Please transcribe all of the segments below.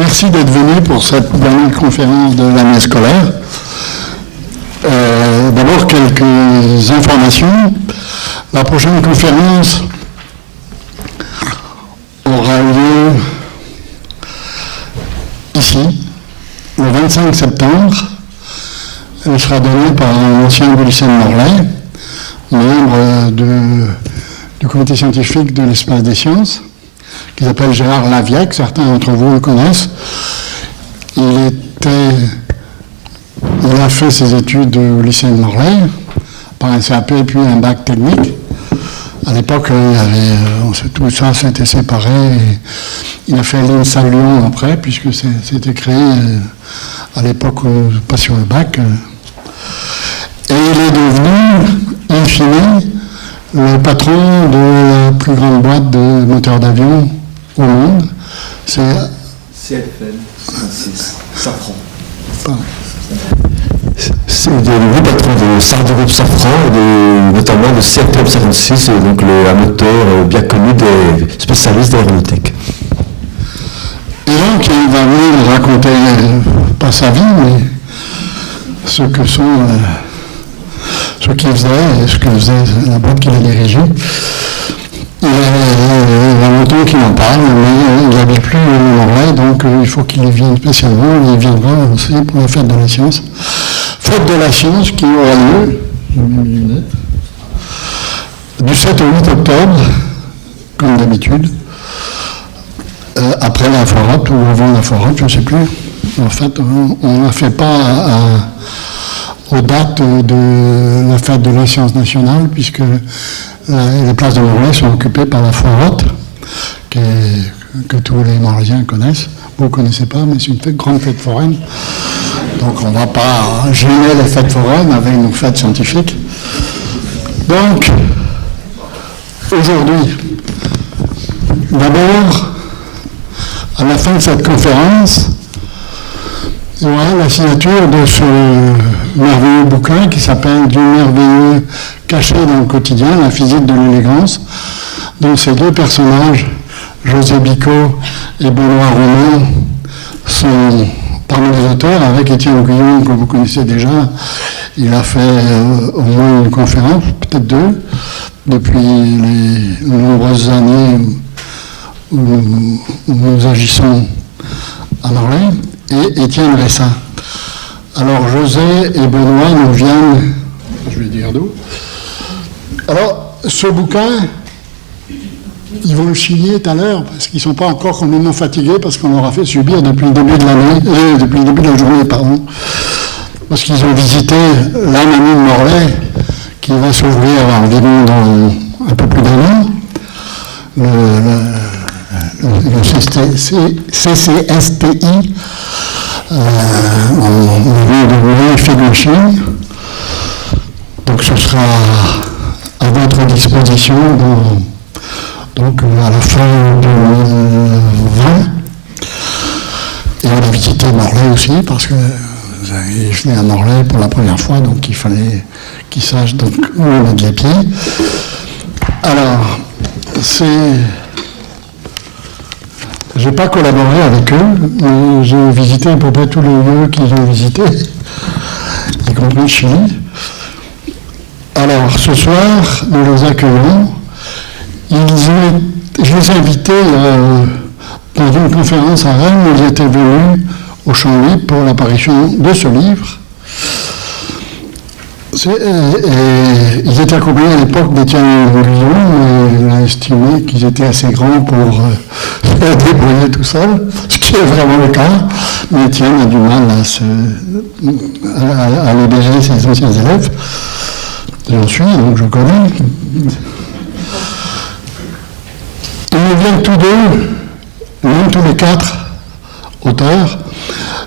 Merci d'être venu pour cette dernière conférence de l'année scolaire. D'abord, quelques informations. La prochaine conférence aura lieu ici, le 25 septembre. Elle sera donnée par un ancien du lycée de Morlaix, membre du comité scientifique de l'espace des sciences, qui s'appelle Gérard Laviec, certains d'entre vous le connaissent. Il a fait ses études au lycée de Morlaix, par un CAP et puis un bac technique. À l'époque, tout ça s'était séparé. Et il a fait l'INSA Lyon après, puisque c'était créé à l'époque, pas sur le bac. Et il est devenu, in fine, le patron de la plus grande boîte de moteurs d'avion au monde. C'est CFM, Safran. C'est le patron de Sardiroupe Safran, notamment de CFM 56, donc un moteur bien connu des spécialistes d'aéronautique. Et donc, il va venir raconter, pas sa vie, mais ce qu'il faisait et ce que faisait la boîte qu'il a dirigée. Il y a longtemps qu'il en parle, mais il n'habite plus au Morlaix, donc il faut qu'il y vienne spécialement. Il viendra aussi pour la fête de la science. Fête de la science qui aura lieu du 7 au 8 octobre, comme d'habitude, après la Foiratte ou avant la Foiratte, je ne sais plus. En fait, on ne la fait pas aux dates de la fête de la science nationale, puisque les places de Morlaix sont occupées par la Foiratte, que tous les Morlaisiens connaissent. Vous ne connaissez pas, mais c'est une grande fête foraine. Donc on ne va pas gêner les fêtes foraines avec nos fêtes scientifiques. Donc, aujourd'hui, d'abord, à la fin de cette conférence, il y aura la signature de ce merveilleux bouquin qui s'appelle « Du merveilleux caché dans le quotidien, la physique de l'élégance », dont ces deux personnages, José Bicot et Benoît Romain, sont parmi les auteurs, avec Étienne Guillon, que vous connaissez déjà. Il a fait au moins une conférence, peut-être deux, depuis les nombreuses années où nous agissons à Morlaix, et Étienne Ressin. Alors José et Benoît nous viennent, je vais dire d'où. Alors, ce bouquin, ils vont le signer tout à l'heure, parce qu'ils ne sont pas encore complètement fatigués, parce qu'on leur a fait subir depuis le début de l'année, depuis le début de la journée, pardon, parce qu'ils ont visité l'Anamie de Morlaix, qui va s'ouvrir environ dans un peu plus d'un an, le CCSTI, en lieu de Morlaix-Féguechine. Donc ce sera à votre disposition donc à la fin 2020. Et on a visité Morlaix aussi, parce que je venais à Morlaix pour la première fois, donc il fallait qu'ils sachent donc où on met les pieds. Alors, je n'ai pas collaboré avec eux, mais j'ai visité à peu près tous les lieux qu'ils ont visités, y compris le Chili. Alors, ce soir, nous les accueillons. Je les ai invités dans une conférence à Rennes où ils étaient venus au Champ Libre pour l'apparition de ce livre. Et ils étaient accompagnés à l'époque d'Étienne Guillon, mais il a estimé qu'ils étaient assez grands pour se débrouiller tout seul, ce qui est vraiment le cas. Mais Étienne a du mal à libérer ses anciens élèves. J'en suis, donc je connais. Ils nous viennent tous deux, même tous les quatre auteurs,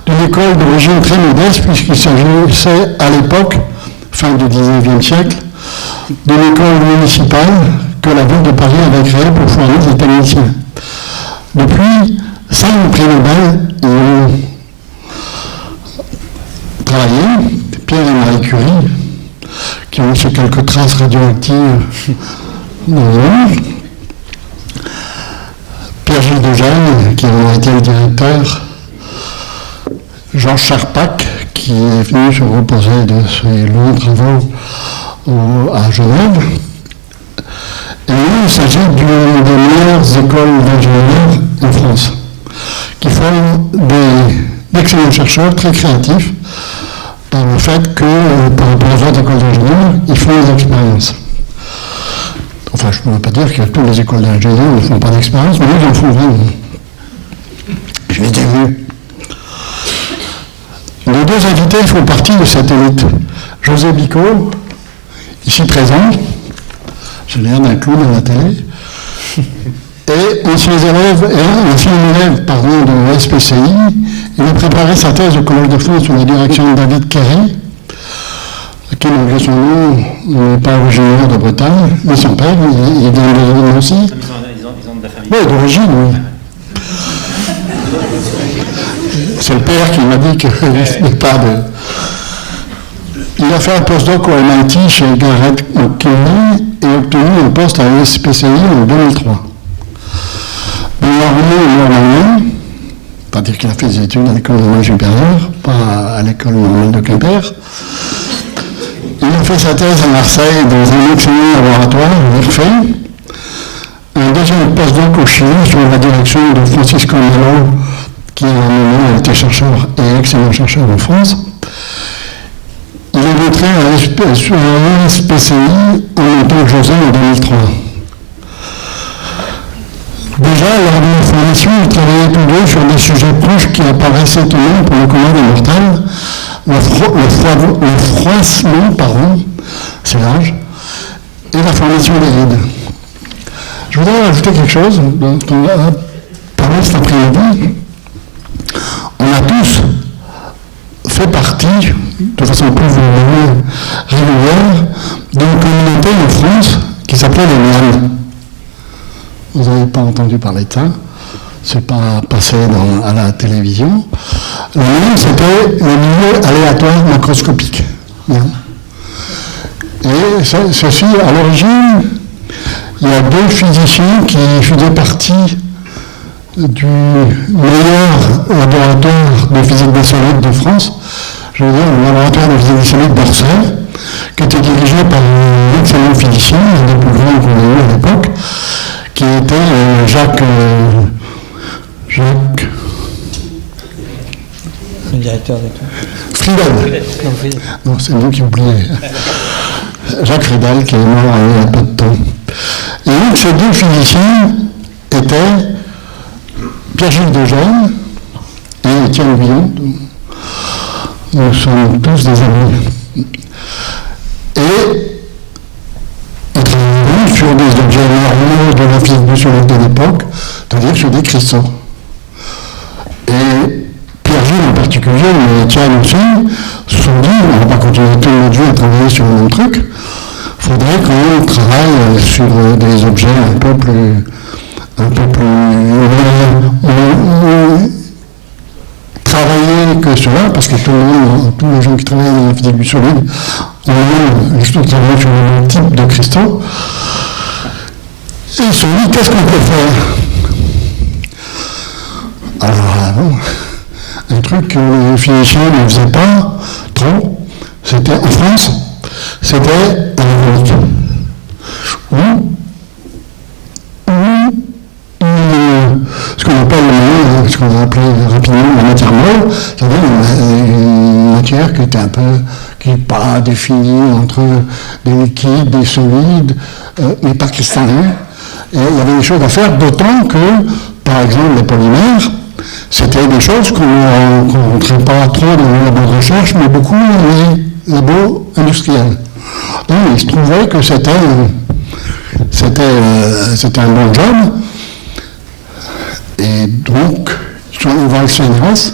d'une école d'origine très modeste, puisqu'il s'agissait à l'époque, fin du XIXe siècle, d'une école municipale que la ville de Paris avait créée pour former des techniciens. Depuis, 5 prix Nobel y ont travaillé, Pierre et Marie Curie, qui ont laissé quelques traces radioactives dans le monde. Pierre-Gilles de Gênes, qui a été le directeur Georges Charpak, qui est venu se reposer de ses longs travaux à Genève. Et là, il s'agit d'une des meilleures écoles d'ingénieurs en France, qui forment d'excellents chercheurs très créatifs par le fait que, par rapport aux autres écoles d'ingénieurs, ils font des expériences. Enfin, je ne peux pas dire que toutes les écoles d'ingénieurs ne font pas d'expérience, mais ils en font vraiment. Je les ai vus. Les deux invités font partie de cette élite. José Bicot, ici présent, j'ai l'air d'un clown à la télé, et ancien élève de SPCI, il a préparé sa thèse au Collège de France sous la direction de David Kerry, qui, malgré son nom, n'est pas originaire de Bretagne, mais son père, il vient de Nancy. Ils ont de la famille. Oui, d'origine, oui. C'est le père qui m'a dit qu'il n'est pas de... Il a fait un postdoc au MIT chez Garrett McKinney et obtenu un poste à SPCI en 2003. Normalement, c'est-à-dire qu'il a fait des études à l'école normale supérieure, pas à l'école normale de Quimper. Il a fait sa thèse à Marseille dans un excellent laboratoire, l'IRFE. Un deuxième postdoc au Chili sous la direction de Francisco Melo, qui à un moment a été chercheur et excellent chercheur en France. Il est entré sur la SPCI en même temps que José en 2003. Déjà, lors de la formation, ils travaillaient tous deux sur des sujets proches qui apparaissaient étonnants pour le commun des mortels. Le froissement, c'est l'âge, et la formation des rides. Je voudrais rajouter quelque chose dont on a parlé cet après-midi. On a tous fait partie, de façon plus ou moins régulière, d'une communauté en France qui s'appelait les Mianes. Vous n'avez pas entendu parler de ça, c'est pas passé à la télévision. Le Mianes, c'était le milieu aléatoire macroscopique. Et ceci, à l'origine, il y a deux physiciens qui faisaient partie du meilleur laboratoire de physique des solides de France, je veux dire le laboratoire de physique des solides d'Orsay, qui était dirigé par un excellent physicien, un des plus grands qu'on a eu à l'époque, qui était Jacques. Le directeur d'études. Friedel. Non, c'est vous qui oubliez. Jacques Friedel, qui est mort il y a peu de temps. Et donc, ces deux physiciens étaient Pierre-Gilles Degène et Étienne Guillon. Nous sommes tous des amis. Et ils travaillaient sur des objets normaux de la physique du solide de l'époque, c'est-à-dire sur des cristaux. Et Pierre-Gilles en particulier, mais Étienne aussi, se sont dit, on ne va pas continuer toute notre vie à travailler sur le même truc, il faudrait qu'on travaille sur des objets un peu plus travailler que cela, parce que tous les gens qui travaillent dans la physique du solide ont juste travaillé sur le même type de cristaux. Et ils se sont dit, qu'est-ce qu'on peut faire? Alors, un truc que les physiciens ne faisaient pas trop, c'était en France, c'était ce qu'on a appelé rapidement la matière molle, c'est-à-dire une matière qui était qui n'est pas définie entre des liquides, des solides, mais pas cristallins. Et il y avait des choses à faire, d'autant que, par exemple, les polymères, c'était des choses qu'on ne rencontrait pas trop dans les labos de recherche, mais beaucoup dans les labos industriels. Donc il se trouvait que c'était un bon job. Et donc, ils sont allés voir le CNRS,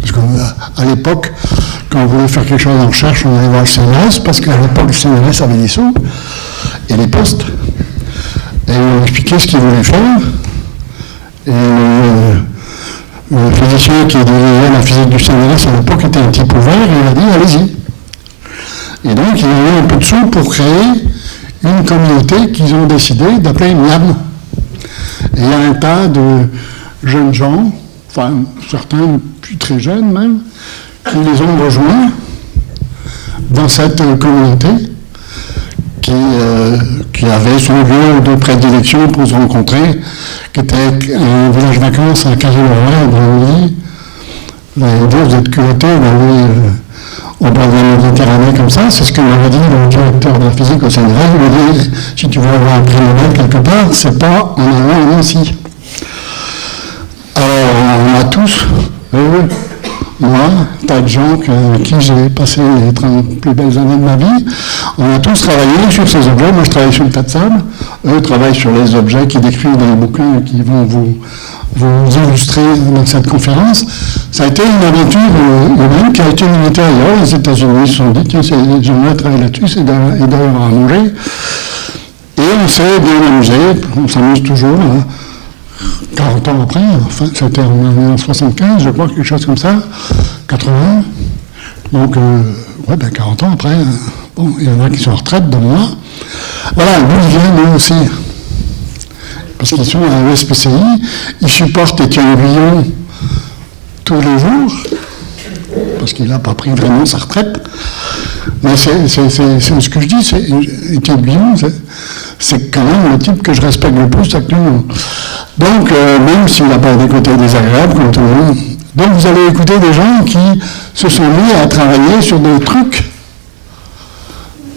parce qu'à l'époque, quand on voulait faire quelque chose en recherche, on allait voir le CNRS, parce qu'à l'époque, le CNRS avait des sous et des postes. Et ils ont expliqué ce qu'ils voulaient faire. Et le physicien qui dirigeait la physique du CNRS à l'époque était un type ouvert, et il a dit allez-y. Et donc, ils ont eu un peu de sous pour créer une communauté qu'ils ont décidé d'appeler MIAM. Et il y a un tas de jeunes gens enfin certains plus très jeunes même, qui les ont rejoints dans cette communauté qui avait son lieu de prédilection pour se rencontrer, qui était un village vacances à Carré-le-Roi, dans le Midi. Vous allez dire, vous êtes culotté d'aller au bord de la Méditerranée comme ça, c'est ce que m'avait dit le directeur de la physique au CNRS. Il m'a dit, si tu veux avoir un prix Nobel quelque part, c'est pas en allant à Nancy. Alors, on a tous, moi, tas de gens avec qui j'ai passé les 30 plus belles années de ma vie, on a tous travaillé sur ces objets. Moi, je travaille sur le tas de sable. Eux travaillent sur les objets qui décrivent dans les bouquins et qui vont vous illustrer dans cette conférence. Ça a été une aventure humaine qui a été limitée ailleurs. Les États-Unis se sont dit, tiens, j'aimerais travailler là-dessus, et d'ailleurs à manger. Et on s'est bien amusé, on s'amuse toujours. 40 ans après, enfin, c'était en 1975, je crois, quelque chose comme ça, 80. Donc, 40 ans après, bon, il y en a qui sont en retraite, dont moi. Voilà, d'où ils viennent eux aussi. Parce qu'ils sont à l'ESPCI, ils supportent Étienne Guillon tous les jours, parce qu'il n'a pas pris vraiment sa retraite. Mais c'est ce que je dis, Étienne Guillon, c'est quand même le type que je respecte le plus actuellement. Donc, même s'il n'a pas des côtés désagréables, comme tout le monde. Donc, vous allez écouter des gens qui se sont mis à travailler sur des trucs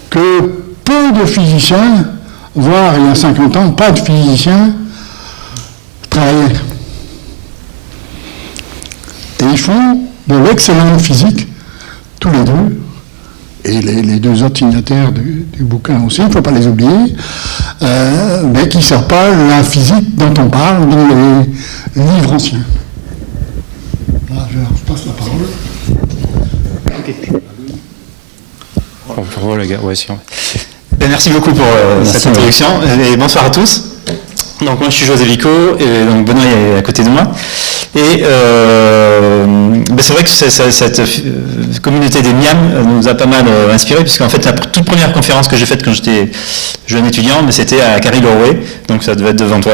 que peu de physiciens, voire il y a 50 ans, pas de physiciens, travaillaient. Et ils font de l'excellente physique, tous les deux, et les deux autres signataires du bouquin aussi, il ne faut pas les oublier, mais qui ne servent pas la physique dont on parle dans les livres anciens. Là, je leur passe la parole. Pour le gars, ouais, sûr. Merci beaucoup pour cette introduction et bonsoir à tous. Donc moi je suis José Vico et donc Benoît est à côté de moi. Et c'est vrai que cette communauté des Miam nous a pas mal inspiré, puisqu'en fait la toute première conférence que j'ai faite quand j'étais jeune étudiant, mais c'était à Carré-le-Roi, donc ça devait être devant toi.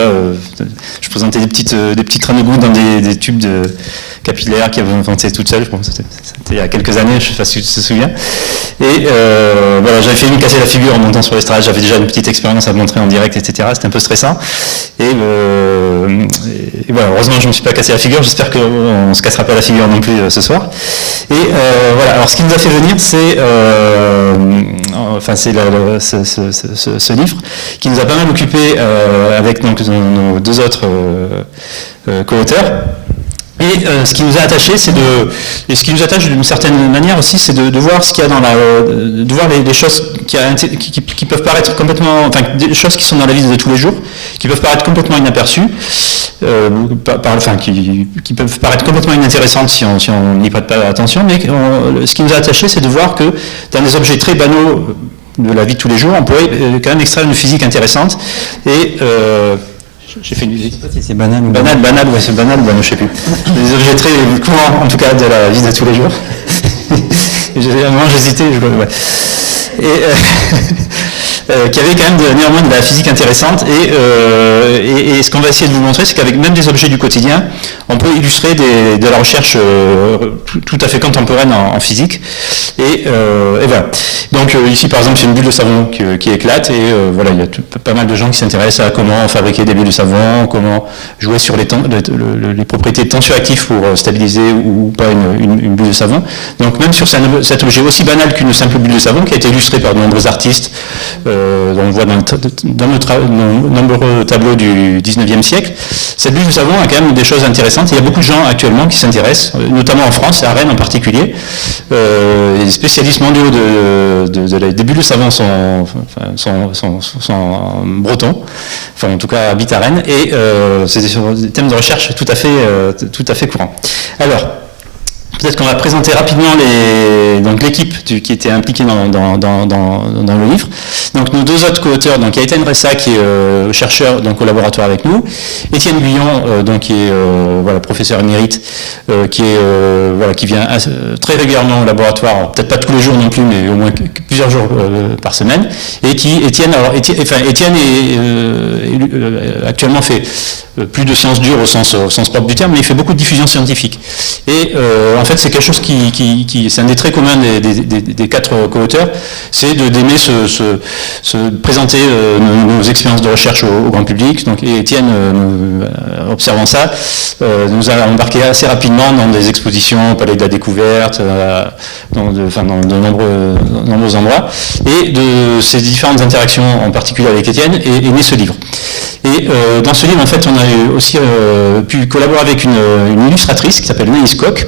Je présentais des petites traînées de gouttes dans des tubes de capillaires qui avaient inventé toutes seules. Bon, c'était il y a quelques années, je ne sais pas si tu te souviens. Et voilà, j'avais failli me casser la figure en montant sur l'estrade, j'avais déjà une petite expérience à montrer en direct, etc. C'était un peu stressant. Et voilà, heureusement je ne me suis pas cassé la figure, j'espère qu'on ne se cassera pas la figure non plus ce soir. Et voilà, alors ce qui nous a fait venir, c'est ce livre qui nous a pas mal occupé avec donc, nos deux autres co-auteurs. Et ce qui nous a attaché, et ce qui nous attache d'une certaine manière aussi, c'est de voir ce qu'il y a de voir les choses qui peuvent paraître complètement, enfin des choses qui sont dans la vie de tous les jours, qui peuvent paraître complètement inaperçues, qui peuvent paraître complètement inintéressantes si on n'y prête pas attention, mais ce qui nous a attaché, c'est de voir que dans des objets très banaux de la vie de tous les jours, on pourrait quand même extraire une physique intéressante. Et j'ai fait une musique. Je sais pas si c'est banal ou banal, ouais, c'est banal, bon, je sais plus. Des objets très courants, en tout cas, de la vie de tous les jours. À un moment, j'hésitais, ouais. Et qui avait quand même néanmoins de la physique intéressante. Et ce qu'on va essayer de vous montrer, c'est qu'avec même des objets du quotidien, on peut illustrer de la recherche tout à fait contemporaine en physique. Et voilà. Donc ici, par exemple, c'est une bulle de savon qui éclate. Et voilà, il y a pas mal de gens qui s'intéressent à comment fabriquer des bulles de savon, comment jouer sur les propriétés tensioactives pour stabiliser ou pas une bulle de savon. Donc même sur cet objet aussi banal qu'une simple bulle de savon, qui a été illustré par de nombreux artistes, on le voit dans nos nombreux tableaux du 19e siècle, cette bulle de savon a quand même des choses intéressantes. Il y a beaucoup de gens actuellement qui s'intéressent, notamment en France, à Rennes en particulier. Les spécialistes mondiaux des bulles de savon sont bretons, enfin en tout cas habitent à Rennes, et c'est des thèmes de recherche tout à fait courants. Alors, Peut-être qu'on va présenter rapidement l'équipe qui était impliquée dans le livre. Donc nos deux autres co-auteurs, donc Gaëtan Ressa qui est chercheur donc au laboratoire avec nous, Étienne Guyon donc qui est professeur émérite, qui vient très régulièrement au laboratoire, peut-être pas tous les jours non plus, mais au moins plusieurs jours par semaine, et Étienne actuellement fait plus de sciences dures au sens propre du terme, mais il fait beaucoup de diffusion scientifique. Et en fait, c'est quelque chose c'est un des traits communs des quatre co-auteurs, c'est d'aimer se présenter nos expériences de recherche au grand public. Donc, et Étienne, observant ça, nous a embarqué assez rapidement dans des expositions au Palais de la Découverte, dans de nombreux endroits. Et de ces différentes interactions, en particulier avec Étienne, est né ce livre. Et dans ce livre, en fait, on a aussi pu collaborer avec une illustratrice qui s'appelle Naïs Koch,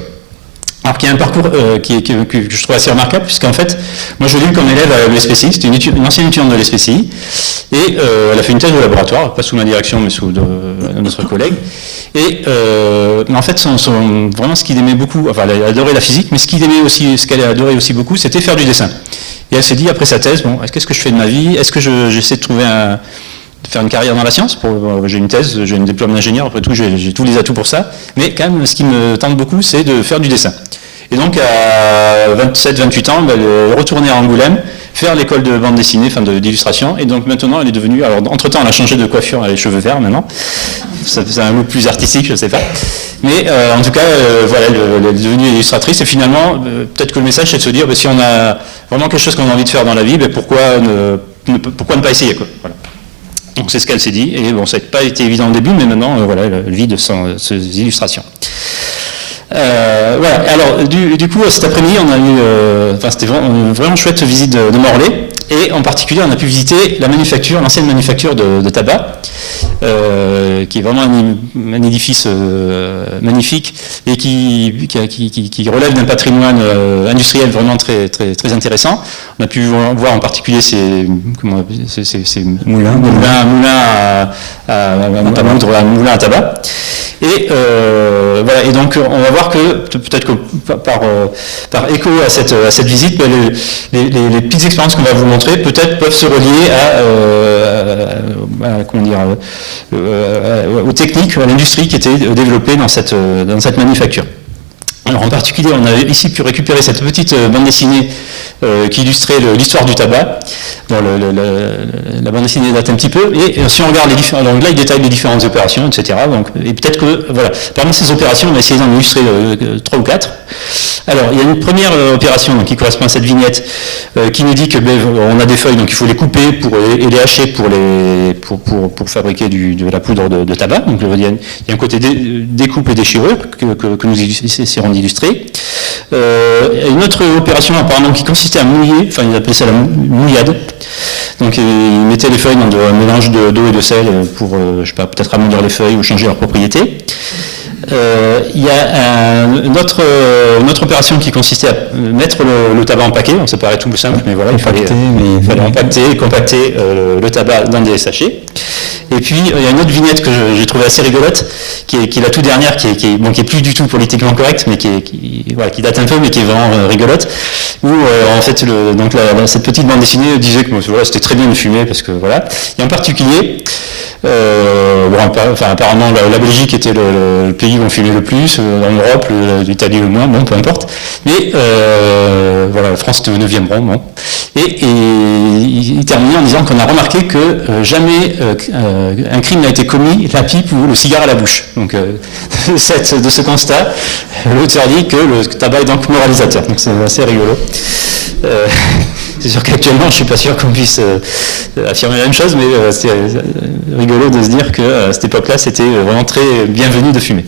alors qui a un parcours que je trouve assez remarquable, puisqu'en fait, moi je l'ai eu comme élève à l'ESPCI, c'était une ancienne étudiante de l'ESPCI, et elle a fait une thèse de laboratoire, pas sous ma direction, mais sous notre collègue. Et en fait, vraiment ce qu'il aimait beaucoup, enfin elle adorait la physique, mais ce qu'elle adorait aussi beaucoup, c'était faire du dessin. Et elle s'est dit, après sa thèse, bon, qu'est-ce que je fais de ma vie? Est-ce que j'essaie de faire une carrière dans la science? J'ai une thèse, j'ai un diplôme d'ingénieur, après tout, j'ai tous les atouts pour ça. Mais quand même, ce qui me tente beaucoup, c'est de faire du dessin. Et donc, à 27-28 ans, elle est retournée à Angoulême, faire l'école de bande dessinée, d'illustration. Et donc, maintenant, elle est devenue... Alors, entre-temps, elle a changé de coiffure, elle a les cheveux verts, maintenant. C'est un look plus artistique, je ne sais pas. Mais, en tout cas, elle est devenue illustratrice. Et finalement, peut-être que le message, c'est de se dire, si on a vraiment quelque chose qu'on a envie de faire dans la vie, pourquoi ne pas essayer, quoi. Voilà. Donc c'est ce qu'elle s'est dit, et bon, ça n'a pas été évident au début, mais maintenant, elle vit de ses illustrations. Alors, du coup, cet après-midi, on a eu, c'était vraiment chouette visite de Morlaix, et en particulier, on a pu visiter l'ancienne manufacture de tabac, qui est vraiment un édifice magnifique, et qui relève d'un patrimoine industriel vraiment très, très, très intéressant. On a pu voir en particulier ces moulins à tabac. Et et donc on va voir que peut-être que par écho à cette visite, les petites expériences qu'on va vous montrer peut-être peuvent se relier aux techniques, à l'industrie qui était développée dans cette manufacture. Alors en particulier, on a ici pu récupérer cette petite bande dessinée qui illustrait l'histoire du tabac. Bon, la bande dessinée date un petit peu, et si on regarde donc là il détaille les différentes opérations, etc. Donc, et peut-être que, parmi ces opérations, on va essayer d'en illustrer 3 ou 4. Alors, il y a une première opération qui correspond à cette vignette, qui nous dit que on a des feuilles, donc il faut les couper et les hacher pour fabriquer de la poudre de tabac. Donc il y a un côté découpe et déchirure que nous essaierons d'illustrer. Une autre opération apparemment qui consistait à mouiller, ils appelaient ça la mouillade. Donc ils mettaient les feuilles dans un mélange d'eau et de sel pour, peut-être amollir les feuilles ou changer leurs propriétés. Il y a une autre opération qui consistait à mettre le tabac en paquet. Ça paraît tout simple, mais voilà, il fallait empaqueter et compacter le tabac dans des sachets. Et puis il y a une autre vignette que j'ai trouvée assez rigolote, qui est la toute dernière, qui est plus du tout politiquement correcte, mais qui date un peu, mais qui est vraiment rigolote, où en fait cette petite bande dessinée disait que c'était très bien de fumer, parce que voilà. Et en particulier, apparemment la Belgique était le pays où on fumait le plus, en Europe, l'Italie le moins, bon, peu importe. Mais la France était au 9e rang, bon. Et il terminait en disant qu'on a remarqué que jamais un crime n'a été commis, la pipe ou le cigare à la bouche. Donc de ce constat, l'auteur dit que le tabac est donc moralisateur. Donc c'est assez rigolo. C'est sûr qu'actuellement, je ne suis pas sûr qu'on puisse affirmer la même chose, mais c'est rigolo de se dire qu'à cette époque-là, c'était vraiment très bienvenu de fumer.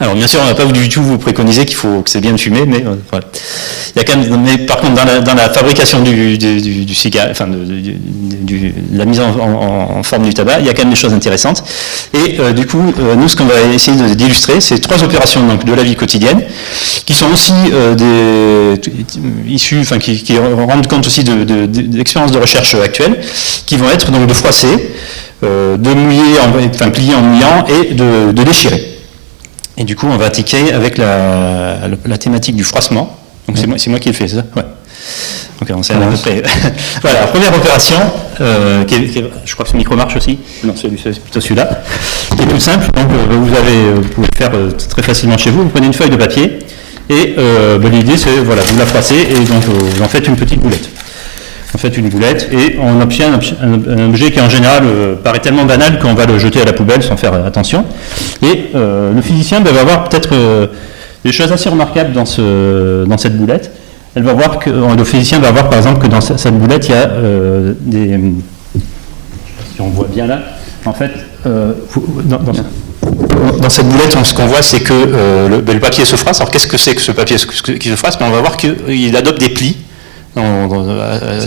Alors bien sûr, on ne va pas du tout vous préconiser que c'est bien de fumer, mais voilà. Il y a quand même, mais par contre, dans la fabrication du cigare, la mise en forme du tabac, il y a quand même des choses intéressantes. Et du coup, nous, ce qu'on va essayer d'illustrer, c'est 3 opérations donc, de la vie quotidienne, qui sont aussi issues, qui rendent compte aussi d'expériences de recherche actuelles, qui vont être donc de froisser, de mouiller, plier en mouillant et de déchirer. Et du coup, on va attaquer avec la thématique du froissement. Donc c'est moi qui le fais, c'est ça? Ouais. Donc on sait à peu près. Voilà, la première opération, je crois que ce micro marche aussi. Non, c'est plutôt celui-là. Qui est tout simple. Donc vous pouvez le faire très facilement chez vous. Vous prenez une feuille de papier et l'idée c'est voilà, vous la froissez et donc vous en faites une petite boulette. On fait une boulette et on obtient un objet qui en général paraît tellement banal qu'on va le jeter à la poubelle sans faire attention. Et le physicien va avoir peut-être des choses assez remarquables dans cette boulette. Le physicien va voir par exemple que dans cette boulette il y a des... Si on voit bien là, en fait, dans cette boulette, ce qu'on voit, c'est que le papier se froisse. Alors qu'est-ce que c'est que ce papier qui se froisse? On va voir qu'il adopte des plis.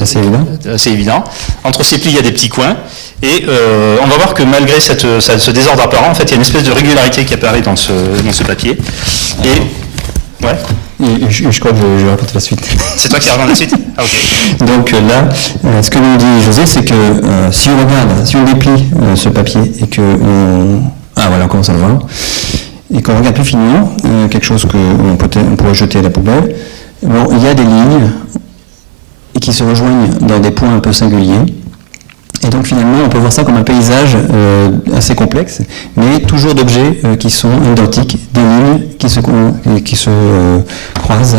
C'est évident. Entre ces plis, il y a des petits coins. Et on va voir que malgré ce désordre apparent, en fait, il y a une espèce de régularité qui apparaît dans ce papier. Et, ouais. Et je crois que je vais raconter la suite. C'est toi qui raconte la suite? Ah, ok. Donc là, ce que nous dit José, c'est que si on déplie ce papier et que voilà, on commence à le voir, et qu'on regarde plus finement, quelque chose qu'on pourrait jeter à la poubelle, bon, il y a des lignes et qui se rejoignent dans des points un peu singuliers. Et donc finalement, on peut voir ça comme un paysage assez complexe, mais toujours d'objets qui sont identiques, des lignes qui se croisent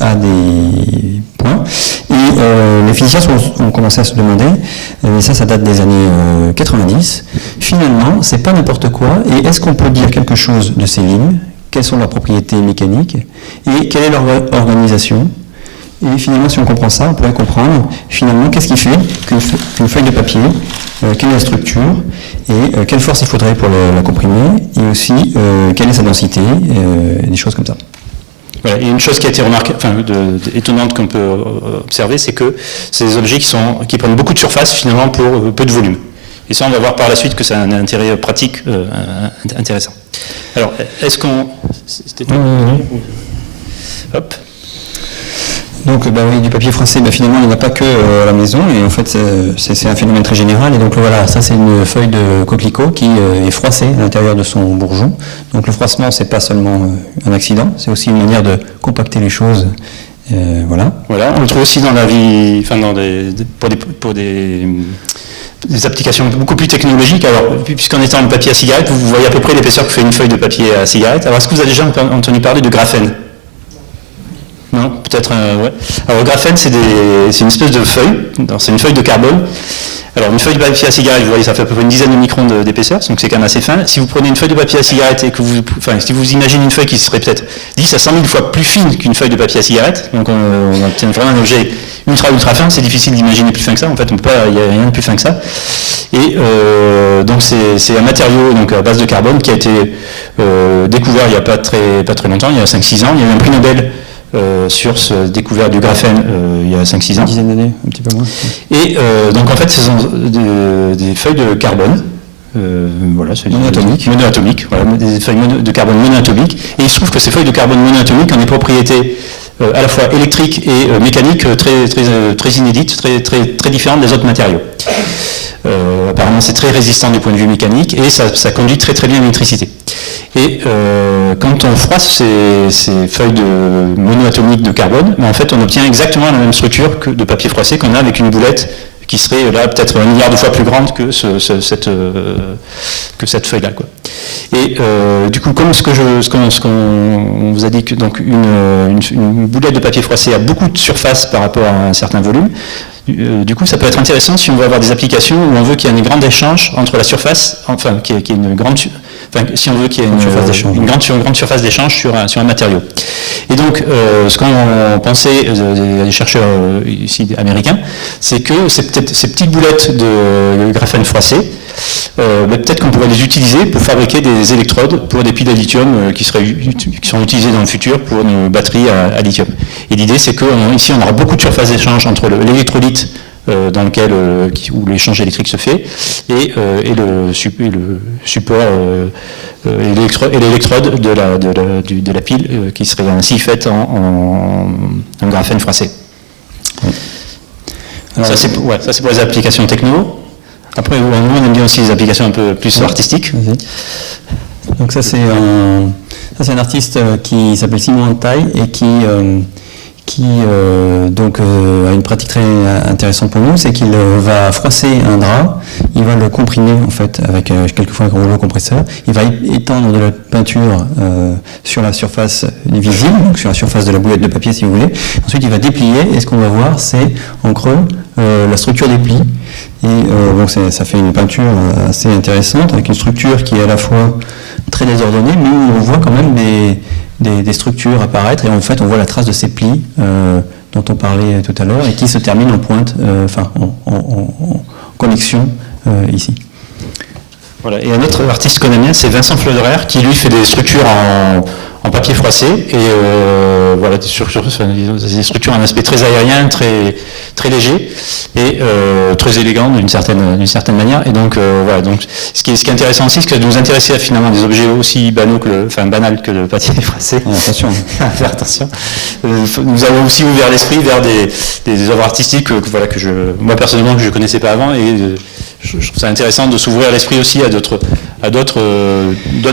à des points. Et les physiciens ont commencé à se demander, et ça date des années 90, finalement, c'est pas n'importe quoi, et est-ce qu'on peut dire quelque chose de ces lignes? Quelles sont leurs propriétés mécaniques? Et quelle est leur organisation? Et finalement, si on comprend ça, on pourrait comprendre finalement qu'est-ce qui fait qu'une feuille de papier, quelle est la structure et quelle force il faudrait pour la comprimer, et aussi quelle est sa densité, des choses comme ça. Voilà. Et une chose qui a été étonnante qu'on peut observer, c'est que c'est des objets qui prennent beaucoup de surface finalement pour peu de volume. Et ça, on va voir par la suite que ça a un intérêt pratique intéressant. Alors, est-ce qu'on... C'était tout ? Hop. Donc oui, du papier froissé, finalement il n'y en a pas que à la maison, et en fait c'est un phénomène très général. Et donc voilà, ça c'est une feuille de coquelicot qui est froissée à l'intérieur de son bourgeon. Donc le froissement, c'est pas seulement un accident, c'est aussi une manière de compacter les choses. Voilà, on le trouve aussi dans la vie, pour des applications beaucoup plus technologiques. Alors, puisqu'en étant le papier à cigarette, vous voyez à peu près l'épaisseur que fait une feuille de papier à cigarette. Alors, est-ce que vous avez déjà entendu parler de graphène ? Non, peut-être, ouais. Alors, le graphène, c'est une espèce de feuille, c'est une feuille de carbone. Alors, une feuille de papier à cigarette, vous voyez, ça fait à peu près une dizaine de microns d'épaisseur, donc c'est quand même assez fin. Si vous prenez une feuille de papier à cigarette et que si vous imaginez une feuille qui serait peut-être 10 à 100 000 fois plus fine qu'une feuille de papier à cigarette, donc on obtient vraiment un objet ultra fin, c'est difficile d'imaginer plus fin que ça, en fait, il n'y a rien de plus fin que ça. Et donc c'est un matériau donc, à base de carbone qui a été découvert il n'y a pas très longtemps, il y a 5-6 ans, il y a eu un prix Nobel sur ce découvert du graphène il y a 5-6 ans. Une dizaine d'années, un petit peu moins. Et donc en fait, ce sont des feuilles de carbone. Monoatomiques, voilà, des feuilles de carbone monoatomiques. Et il se trouve que ces feuilles de carbone monoatomiques ont des propriétés à la fois électriques et mécaniques très inédites, très différentes des autres matériaux. Apparemment, c'est très résistant du point de vue mécanique et ça conduit très bien l'électricité. Et quand on froisse ces feuilles monoatomiques de carbone, en fait, on obtient exactement la même structure que de papier froissé qu'on a avec une boulette qui serait là peut-être 1 milliard de fois plus grande que cette feuille-là, quoi. Et du coup, comme ce qu'on vous a dit que donc une boulette de papier froissé a beaucoup de surface par rapport à un certain volume. Du coup, ça peut être intéressant si on veut avoir des applications où on veut qu'il y ait un grand échange entre la surface, si on veut qu'il y ait une grande surface d'échange sur un matériau. Et donc, ce qu'on pensait, les chercheurs ici américains, c'est que ces petites boulettes de graphène froissé, peut-être qu'on pourrait les utiliser pour fabriquer des électrodes pour des piles à lithium qui sont utilisées dans le futur pour nos batteries à lithium. Et l'idée, c'est qu'ici, on aura beaucoup de surface d'échange entre l'électrolyte dans lequel où l'échange électrique se fait et le support et l'électrode de la pile qui serait ainsi faite en graphène froissé. Oui. Alors, ça c'est pour les applications techno. Après, nous on aime bien aussi les applications un peu plus artistiques. Donc ça c'est un Ça, c'est un artiste qui s'appelle Simon Antaille et qui a une pratique très intéressante pour nous, c'est qu'il va froisser un drap, il va le comprimer en fait avec quelquefois un rouleau compresseur, il va étendre de la peinture sur la surface visible, donc sur la surface de la boulette de papier si vous voulez. Ensuite il va déplier et ce qu'on va voir c'est en creux la structure des plis. Et donc ça fait une peinture assez intéressante avec une structure qui est à la fois très désordonnée, mais où on voit quand même des structures apparaître et en fait on voit la trace de ces plis dont on parlait tout à l'heure et qui se terminent en pointe, en connexion ici. Voilà. Et un autre artiste qu'on aime bien, c'est Vincent Fleuderer, qui lui fait des structures en papier froissé et voilà, des structures en aspect très aérien, très léger et très élégant d'une certaine manière. Et donc voilà, donc ce qui est intéressant aussi, c'est que de nous intéresser à finalement des objets aussi banals que le papier froissé. Attention. Faire attention. Nous avons aussi ouvert l'esprit vers des œuvres artistiques que moi personnellement que je connaissais pas avant et je trouve ça intéressant de s'ouvrir l'esprit aussi à d'autres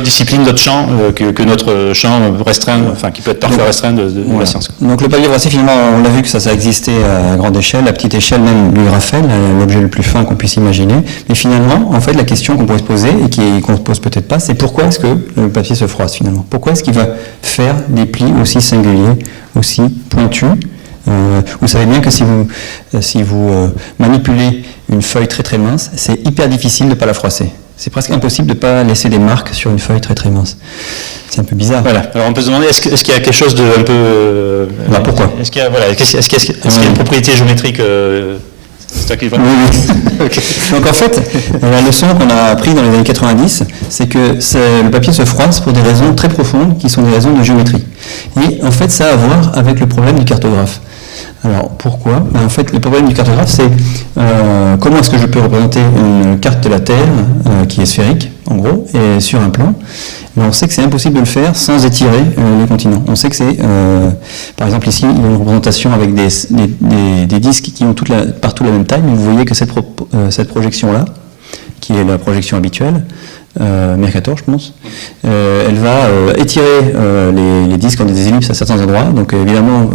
disciplines, d'autres champs que notre champ restreint, enfin qui peut être parfois restreint de la science. Donc le papier froissé, finalement, on a vu que ça existait à grande échelle, à petite échelle même du graphène, l'objet le plus fin qu'on puisse imaginer. Mais finalement, en fait, la question qu'on pourrait se poser et qu'on ne se pose peut-être pas, c'est pourquoi est-ce que le papier se froisse finalement? Pourquoi est-ce qu'il va faire des plis aussi singuliers, aussi pointus? Vous savez bien que si vous manipulez une feuille très très mince, c'est hyper difficile de ne pas la froisser. C'est presque impossible de ne pas laisser des marques sur une feuille très très mince. C'est un peu bizarre. Voilà. Alors on peut se demander est-ce qu'il y a quelque chose de un peu. Pourquoi? Est-ce qu'il y a une propriété géométrique c'est toi qui le vois. Oui. Okay. Donc en fait, la leçon qu'on a appris dans les années 90, c'est que le papier se froisse pour des raisons très profondes qui sont des raisons de géométrie. Et en fait, ça a à voir avec le problème du cartographe. Alors pourquoi? En fait, le problème du cartographe, c'est comment est-ce que je peux représenter une carte de la Terre qui est sphérique, en gros, et sur un plan. Mais on sait que c'est impossible de le faire sans étirer les continents. On sait que c'est, par exemple ici, il y a une représentation avec des disques qui ont partout la même taille, mais vous voyez que cette projection-là, qui est la projection habituelle, Mercator je pense, elle va étirer les disques en des ellipses à certains endroits, donc évidemment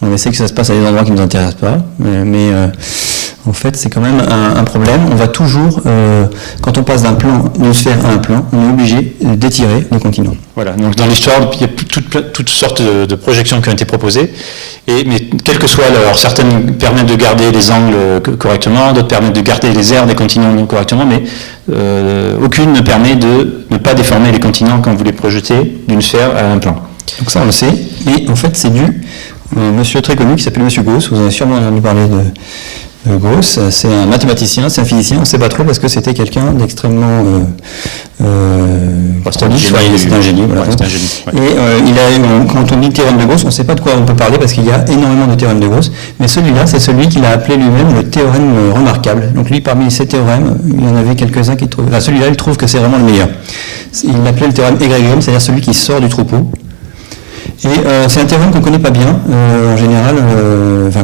on essaie que ça se passe à des endroits qui ne nous intéressent pas, mais en fait c'est quand même un problème. On va toujours, quand on passe d'une sphère à un plan, on est obligé d'étirer les continents. Voilà, donc dans l'histoire, il y a toutes sortes de projections qui ont été proposées, mais quelles que soient, alors certaines permettent de garder les angles correctement, d'autres permettent de garder les aires des continents correctement, mais aucune ne permet de ne pas déformer les continents quand vous les projetez d'une sphère à un plan. Donc ça on le sait, mais en fait c'est dû à un monsieur très connu qui s'appelle monsieur Gauss, vous avez sûrement entendu parler de Gauss, c'est un mathématicien, c'est un physicien, on ne sait pas trop parce que c'était quelqu'un d'extrêmement prolixe, c'est un génie. Voilà. C'est un génie. Ouais. Et quand on dit théorème de Gauss, on ne sait pas de quoi on peut parler parce qu'il y a énormément de théorèmes de Gauss, mais celui-là, c'est celui qu'il a appelé lui-même le théorème remarquable. Donc lui, parmi ces théorèmes, il y en avait quelques-uns qui trouvaient, enfin celui-là, il trouve que c'est vraiment le meilleur. Il l'appelait le théorème egregium, c'est-à-dire celui qui sort du troupeau. Et c'est un théorème qu'on ne connaît pas bien, en général,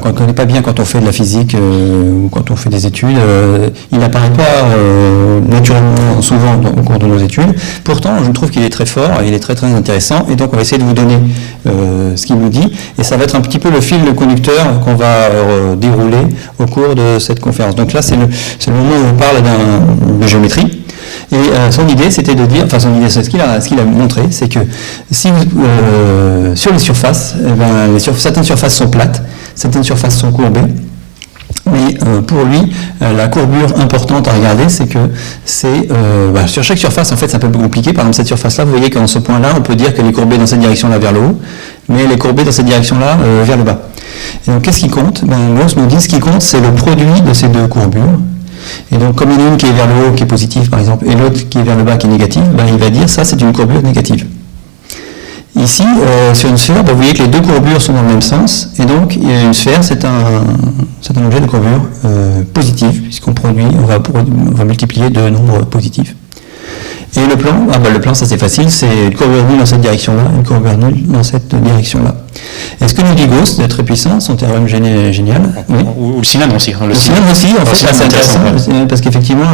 qu'on ne connaît pas bien quand on fait de la physique ou quand on fait des études. Il n'apparaît pas naturellement souvent au cours de nos études. Pourtant, je trouve qu'il est très fort, il est très très intéressant, et donc on va essayer de vous donner ce qu'il nous dit, et ça va être un petit peu le fil conducteur qu'on va dérouler au cours de cette conférence. Donc là, c'est le moment où on parle de géométrie. Et son idée, c'était de dire, enfin son idée, ce qu'il a montré, c'est que si sur les surfaces, certaines surfaces sont plates, certaines surfaces sont courbées, mais pour lui, la courbure importante à regarder, c'est que sur chaque surface, en fait, c'est un peu plus compliqué. Par exemple, cette surface-là, vous voyez qu'en ce point-là, on peut dire qu'elle est courbée dans cette direction-là vers le haut, mais elle est courbée dans cette direction-là vers le bas. Et donc, qu'est-ce qui compte? Gauss nous dit, ce qui compte, c'est le produit de ces deux courbures. Et donc, comme il y en a une qui est vers le haut, qui est positive, par exemple, et l'autre qui est vers le bas, qui est négative, il va dire ça, c'est une courbure négative. Ici, sur une sphère, vous voyez que les deux courbures sont dans le même sens, et donc une sphère, c'est un objet de courbure positive, puisqu'on va multiplier deux nombres positifs. Et le plan, le plan, ça c'est facile, c'est une courbure nulle dans cette direction-là, une courbure nulle dans cette direction-là. Et ce que nous dit Gauss, c'est très puissant, son théorème génial. Oui. Ou le cylindre aussi. Le cylindre aussi, en fait, c'est intéressant, parce qu'effectivement,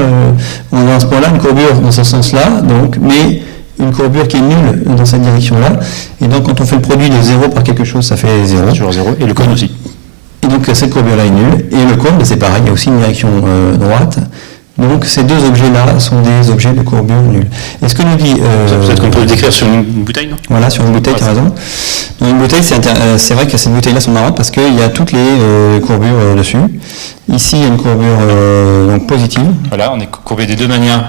on a à ce point-là une courbure dans ce sens-là, mais une courbure qui est nulle dans cette direction-là. Et donc, quand on fait le produit de 0 par quelque chose, ça fait 0. Toujours 0. Et le cône aussi. Et donc, cette courbure-là est nulle. Et le cône, c'est pareil, il y a aussi une direction droite. Donc, ces deux objets-là sont des objets de courbure nulle. Et ce que nous dit... Peut-être qu'on peut le décrire sur une bouteille, non? Voilà, sur une bouteille, tu as raison. Dans une bouteille, c'est vrai que ces bouteilles-là sont marrantes parce qu'il y a toutes les courbures dessus. Ici, il y a une courbure donc positive. Voilà, on est courbé des deux manières,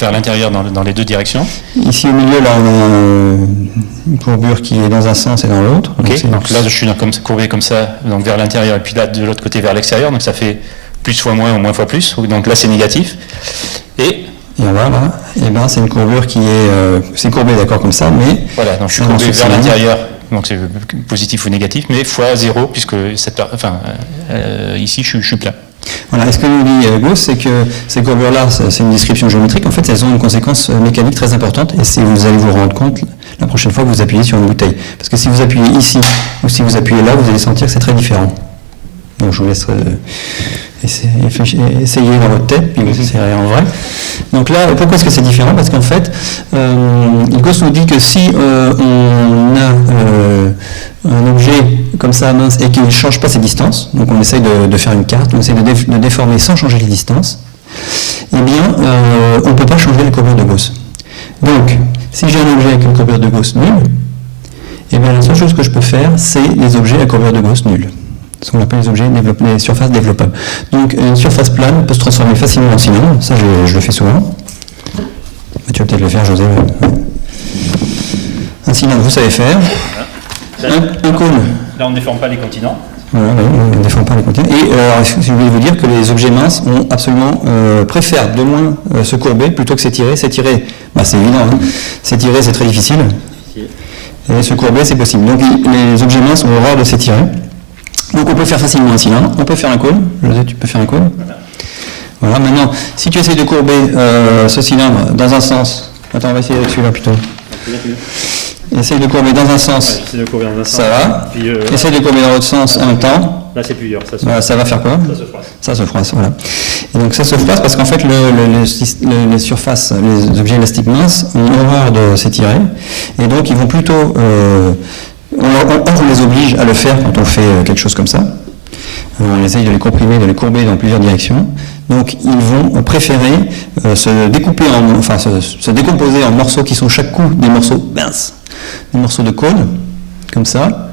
vers l'intérieur dans les deux directions. Ici, au milieu, là, on a une courbure qui est dans un sens et dans l'autre. Ok, donc là, je suis courbé comme ça, donc vers l'intérieur, et puis là, de l'autre côté, vers l'extérieur, donc ça fait plus fois moins ou moins fois plus, donc là, c'est négatif. Et voilà, et ben, c'est une courbure qui est... c'est courbé, d'accord, comme ça, mais... Voilà, donc je suis courbé vers l'intérieur, donc c'est positif ou négatif, mais fois 0, puisque ici, je suis plein. Voilà, et ce que nous dit Gauss, c'est que ces courbures-là, c'est une description géométrique, en fait, elles ont une conséquence mécanique très importante, et vous allez vous rendre compte la prochaine fois que vous appuyez sur une bouteille. Parce que si vous appuyez ici, ou si vous appuyez là, vous allez sentir que c'est très différent. Donc je vous laisse essayer dans votre tête, puis vous essayerez en vrai. Donc là, pourquoi est-ce que c'est différent? Parce qu'en fait, Gauss nous dit que si on a un objet comme ça mince et qu'il ne change pas ses distances, donc on essaye de faire une carte, on essaye de déformer sans changer les distances, eh bien, on ne peut pas changer la courbure de Gauss. Donc, si j'ai un objet avec une courbure de Gauss nulle, eh bien, la seule chose que je peux faire, c'est les objets à courbure de Gauss nulle. Ce qu'on appelle les surfaces développables. Donc une surface plane peut se transformer facilement en cylindre, ça je le fais souvent. Tu vas peut-être le faire, José. Un cylindre, vous savez faire. Un cône. Là, on ne déforme pas les continents. Voilà, on ne déforme pas les continents. Et je voulais vous dire que les objets minces préfèrent de moins se courber plutôt que s'étirer. S'étirer, c'est évident, hein. S'étirer, c'est très difficile. Et se courber, c'est possible. Donc les objets minces ont horreur de s'étirer. Donc on peut faire facilement un cylindre, on peut faire un cône. José, tu peux faire un cône. Voilà, maintenant, si tu essayes de courber ce cylindre dans un sens... Attends, on va essayer avec celui-là plutôt. Essaye de courber dans un sens, ça va. Puis, essaye de courber dans l'autre sens en même temps. Là, c'est plus dur. Ça va faire quoi? Ça se froisse. Ça se froisse, voilà. Et donc ça se froisse parce qu'en fait, les surfaces, les objets élastiques minces ont horreur de s'étirer. Et donc, ils vont plutôt... on les oblige à le faire quand on fait quelque chose comme ça. On essaye de les comprimer, de les courber dans plusieurs directions. Donc ils vont préférer se décomposer en morceaux qui sont chaque coup des morceaux minces, des morceaux de cône, comme ça.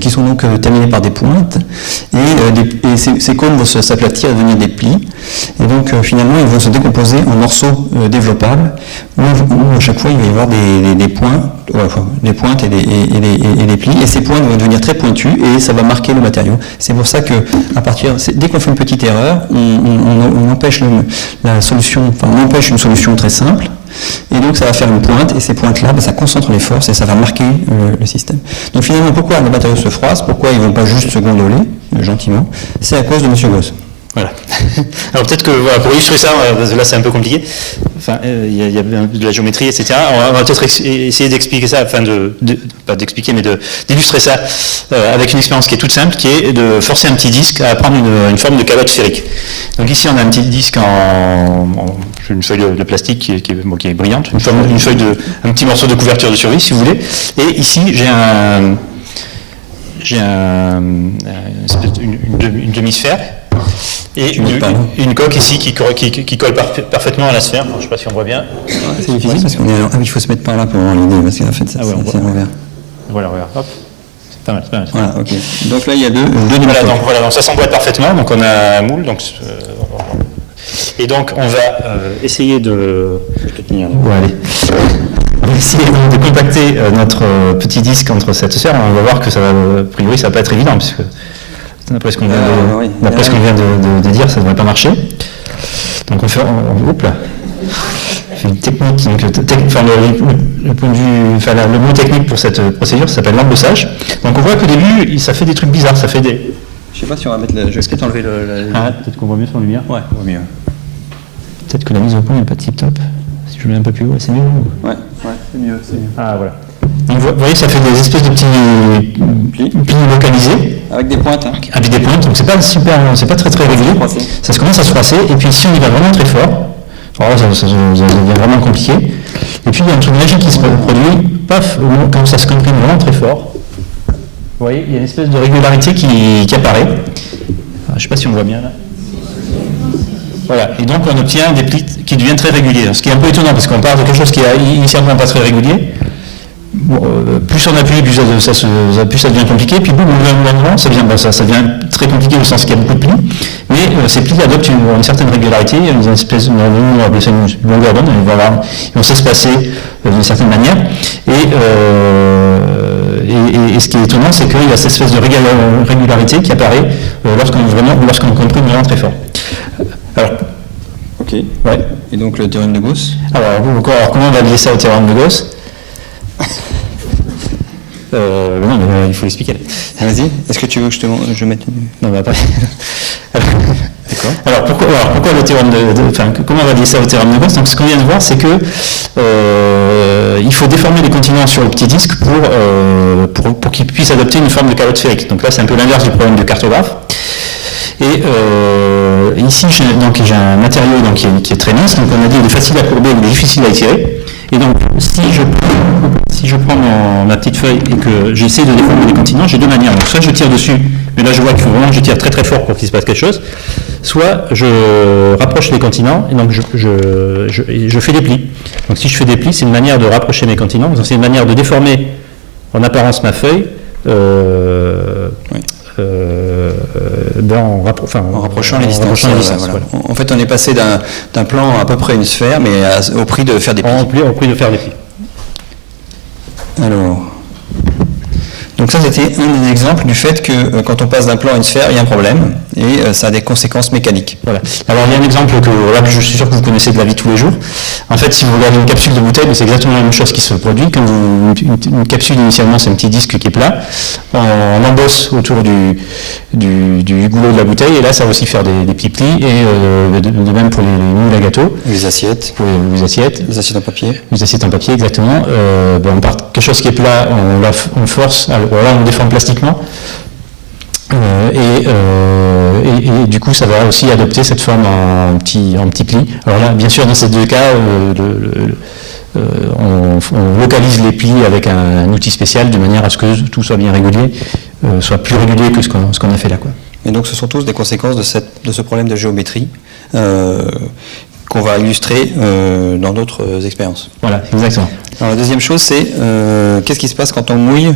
Qui sont donc terminés par des pointes, et ces cônes vont s'aplatir et devenir des plis, et donc finalement ils vont se décomposer en morceaux développables, où à chaque fois il va y avoir des pointes et des plis, et ces pointes vont devenir très pointus, et ça va marquer le matériau. C'est pour ça que dès qu'on fait une petite erreur, on empêche la solution, on empêche une solution très simple. Et donc ça va faire une pointe, et ces pointes-là, ça concentre les forces et ça va marquer le système. Donc finalement, pourquoi les matériaux se froissent, pourquoi ils ne vont pas juste se gondoler, gentiment, c'est à cause de M. Gauss. Voilà. Alors peut-être que pour illustrer ça, là c'est un peu compliqué, il y a de la géométrie, etc. On va peut-être essayer d'expliquer ça, pas d'expliquer, mais d'illustrer ça avec une expérience qui est toute simple, qui est de forcer un petit disque à prendre une forme de calotte sphérique. Donc ici on a un petit disque une feuille de plastique qui est brillante, un petit morceau de couverture de survie si vous voulez, et ici j'ai une demi-sphère et une coque ici qui colle parfaitement à la sphère. Je ne sais pas si on voit bien. C'est difficile parce il faut se mettre par là pour avoir l'idée, parce qu'en fait c'est l'envers. Voilà, regarde, hop. C'est pas mal. Voilà, ok. Donc là il y a deux donc ça s'emboîte parfaitement, donc on a un moule, et donc on va essayer de... Je vais te tenir. Ouais, allez. On va essayer de compacter notre petit disque entre cette sphère. On va voir que ça va, a priori, ça va pas être évident, puisque d'après ce qu'on vient de dire, ça ne devrait pas marcher. Donc on fait une technique. Le mot technique pour cette procédure s'appelle l'embossage. Donc on voit qu'au début, ça fait des trucs bizarres. Ça fait des... Je sais pas si on va mettre je vais peut-être enlever peut-être qu'on voit mieux sur la lumière. Ouais, on voit mieux. Peut-être que la mise au point n'est pas tip-top. Si je mets un peu plus haut, c'est mieux. Ouais, c'est mieux. Ah, voilà. Donc, vous voyez, ça fait des espèces de petits plis localisés. Avec des pointes. Hein. Avec des pointes, donc c'est pas très régulier. Ça commence à se froisser, et puis si on y va vraiment très fort, Alors là, ça devient vraiment compliqué. Et puis il y a un truc magique qui se produit, paf, quand ça se comprime vraiment très fort. Vous voyez, il y a une espèce de régularité qui apparaît. Alors, je ne sais pas si on voit bien là. Voilà, et donc on obtient des plis qui deviennent très réguliers. Ce qui est un peu étonnant parce qu'on part de quelque chose qui est initialement pas très régulier. Bon, plus on appuie, plus ça devient compliqué, puis boum, ça devient très compliqué au sens qu'il y a beaucoup de plis, mais ces plis adoptent une certaine régularité, une espèce de longueur d'onde, ils vont s'espacer d'une certaine manière, et ce qui est étonnant, c'est qu'il y a cette espèce de régularité qui apparaît lorsqu'on comprime vraiment très fort. Alors, ok. Ouais. Et donc le théorème de Gauss. Alors comment on va lier ça au théorème de Gauss? Non, mais il faut l'expliquer. Vas-y, est-ce que tu veux que je mette une... Non, pas. D'accord. Alors pourquoi le théorème comment on va lier ça au théorème de Gauss? Donc ce qu'on vient de voir, c'est que il faut déformer les continents sur le petit disque pour qu'ils puissent adopter une forme de calotte sphérique. Donc là, c'est un peu l'inverse du problème du cartographe. Et ici, j'ai un matériau qui est très mince, donc on a dit il est facile à courber, il est difficile à étirer. Et donc, si je prends ma petite feuille et que j'essaie de déformer les continents, j'ai deux manières. Donc, soit je tire dessus, mais là je vois qu'il faut vraiment que je tire très très fort pour qu'il se passe quelque chose, soit je rapproche les continents et donc je fais des plis. Donc si je fais des plis, c'est une manière de rapprocher mes continents, donc c'est une manière de déformer en apparence ma feuille en rapprochant les distances. Voilà. En fait, on est passé d'un plan à peu près une sphère, mais au prix de faire des plis. Au prix de faire des plis. Alors, donc ça c'était un des exemples du fait que quand on passe d'un plan à une sphère, il y a un problème et ça a des conséquences mécaniques. Voilà. Alors il y a un exemple que je suis sûr que vous connaissez de la vie de tous les jours. En fait, si vous regardez une capsule de bouteille, c'est exactement la même chose qui se produit. Quand une capsule initialement, c'est un petit disque qui est plat, on embosse autour du goulot de la bouteille et là ça va aussi faire des petits plis et de même pour les moules à gâteau. Les assiettes. Pour les assiettes. Les assiettes en papier. Les assiettes en papier, exactement. On part quelque chose qui est plat, on force, alors là on déforme plastiquement. Et du coup, ça va aussi adopter cette forme en petit pli. Alors là, bien sûr, dans ces deux cas, on localise les plis avec un outil spécial de manière à ce que tout soit bien régulier, soit plus régulier que ce qu'on a fait là, quoi. Et donc, ce sont tous des conséquences de ce problème de géométrie qu'on va illustrer dans d'autres expériences. Voilà, exactement. Alors, la deuxième chose, c'est qu'est-ce qui se passe quand on mouille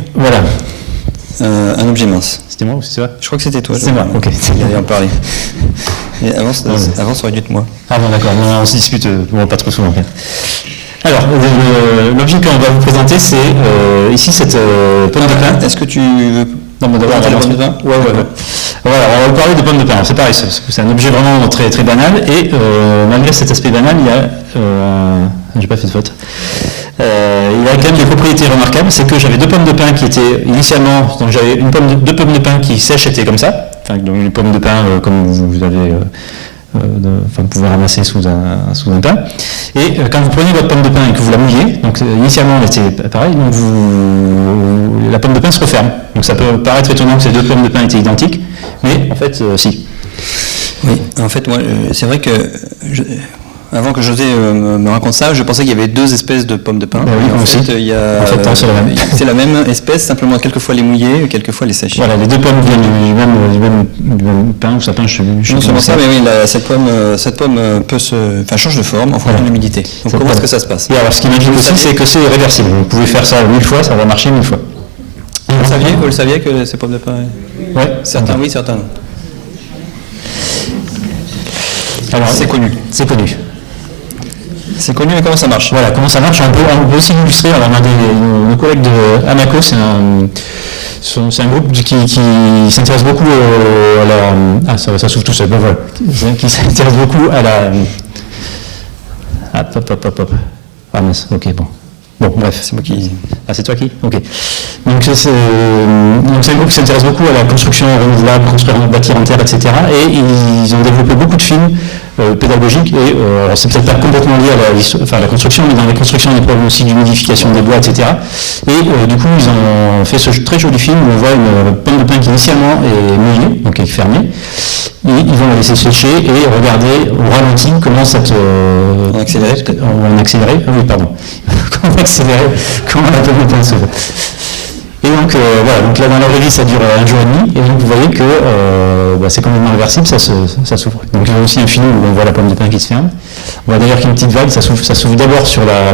un objet mince? C'était moi ou c'est toi? Je crois que c'était toi. C'est moi, ok. Il allait en parler. Et avant, ça aurait dû être moi. Ah bon, d'accord, on se dispute, pas trop souvent. Alors, l'objet qu'on va vous présenter, c'est ici cette pomme de pin. Est-ce que tu veux... Non, mais d'abord, la pomme de pin. Ouais. Voilà, on va vous parler de pomme de pin. C'est pareil, c'est un objet vraiment très, très banal, et malgré cet aspect banal, il y a... j'ai pas fait de faute. Il a quand même des propriétés remarquables, c'est que j'avais deux pommes de pin qui étaient initialement, donc j'avais deux pommes de pin qui sèches étaient comme ça, enfin donc une pomme de pin comme vous avez, vous pouvez ramasser sous un pain, et quand vous prenez votre pomme de pain et que vous la mouillez, donc initialement elle était pareil, donc la pomme de pain se referme, donc ça peut paraître étonnant que ces deux pommes de pain étaient identiques, mais en fait si. Oui, en fait moi c'est vrai que avant que José me raconte ça, je pensais qu'il y avait deux espèces de pommes de pin. Oui, en fait, c'est la même. C'est la même espèce, simplement quelquefois les mouiller, quelquefois les sécher. Voilà, les deux pommes viennent du même pain ou sapin, je sais non seulement ça, mais oui, cette pomme change de forme en fonction de l'humidité. Donc comment est-ce que ça se passe? Et alors ce qui est magique aussi, c'est que c'est réversible. Vous pouvez faire ça 1000 fois, ça va marcher 1000 fois. Vous le saviez que ces pommes de pin? Oui. Certains oui, certains non. Alors c'est connu. C'est connu, mais comment ça marche? Voilà, comment ça marche, on peut aussi illustrer. Alors, on a nos collègues de Amaco, c'est un groupe qui s'intéresse beaucoup à la... ça s'ouvre tout seul, bon voilà. Qui s'intéresse beaucoup à la... Hop. Ah mince, ok, bon. Bon, bref, c'est moi qui... Ah, c'est toi qui? Ok. Donc c'est un groupe qui s'intéresse beaucoup à la construction renouvelable, construire, bâtir en terre, etc. Et ils ont développé beaucoup de films pédagogiques. Et alors c'est peut-être pas complètement lié à la construction, mais dans les constructions, il y a des problèmes aussi d'humidification des bois, etc. Et du coup, ils ont fait ce très joli film où on voit une pomme de pin qui initialement est mouillée, donc est fermée. Et ils vont la laisser sécher et regarder au ralenti comment cette... En accéléré peut-être? En accéléré, ah oui, pardon. Comment accélérer, comment la pomme de pin s'ouvre. Et donc voilà, donc là dans la vraie vie ça dure 1 jour et demi, et donc vous voyez que c'est complètement réversible, ça s'ouvre. Donc il y a aussi un film où on voit la pomme de pin qui se ferme. On voit d'ailleurs qu'il y a une petite vague, ça s'ouvre d'abord sur la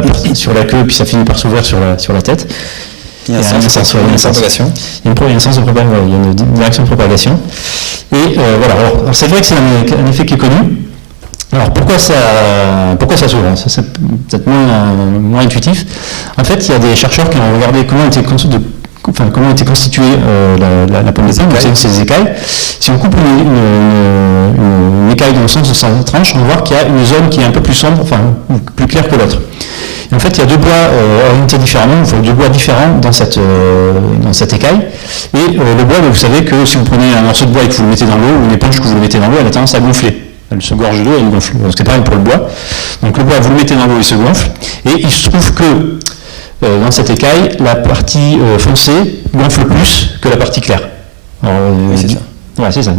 queue, puis ça finit par s'ouvrir sur la tête. Il y a un sens de propagation. Il y a un sens de propagation, il y a une direction de propagation. Et voilà, alors c'est vrai que c'est un effet qui est connu. Alors pourquoi ça s'ouvre? Ça c'est peut-être moins intuitif. En fait, il y a des chercheurs qui ont regardé comment était constituée la pomme de pin, donc ces écailles. Si on coupe une écaille dans le sens de sa tranche, on va voir qu'il y a une zone qui est un peu plus sombre, enfin plus claire que l'autre. En fait, il y a deux bois orientés différemment, enfin deux bois différents dans cette écaille. Et le bois, vous savez que si vous prenez un morceau de bois et que vous le mettez dans l'eau, ou une éponge que vous le mettez dans l'eau, elle a tendance à gonfler. Elle se gorge d'eau et elle gonfle. C'est pareil pour le bois. Donc le bois, vous le mettez dans l'eau, il se gonfle. Et il se trouve que dans cette écaille, la partie foncée gonfle plus que la partie claire. Alors, oui, c'est ça. Ouais, c'est ça.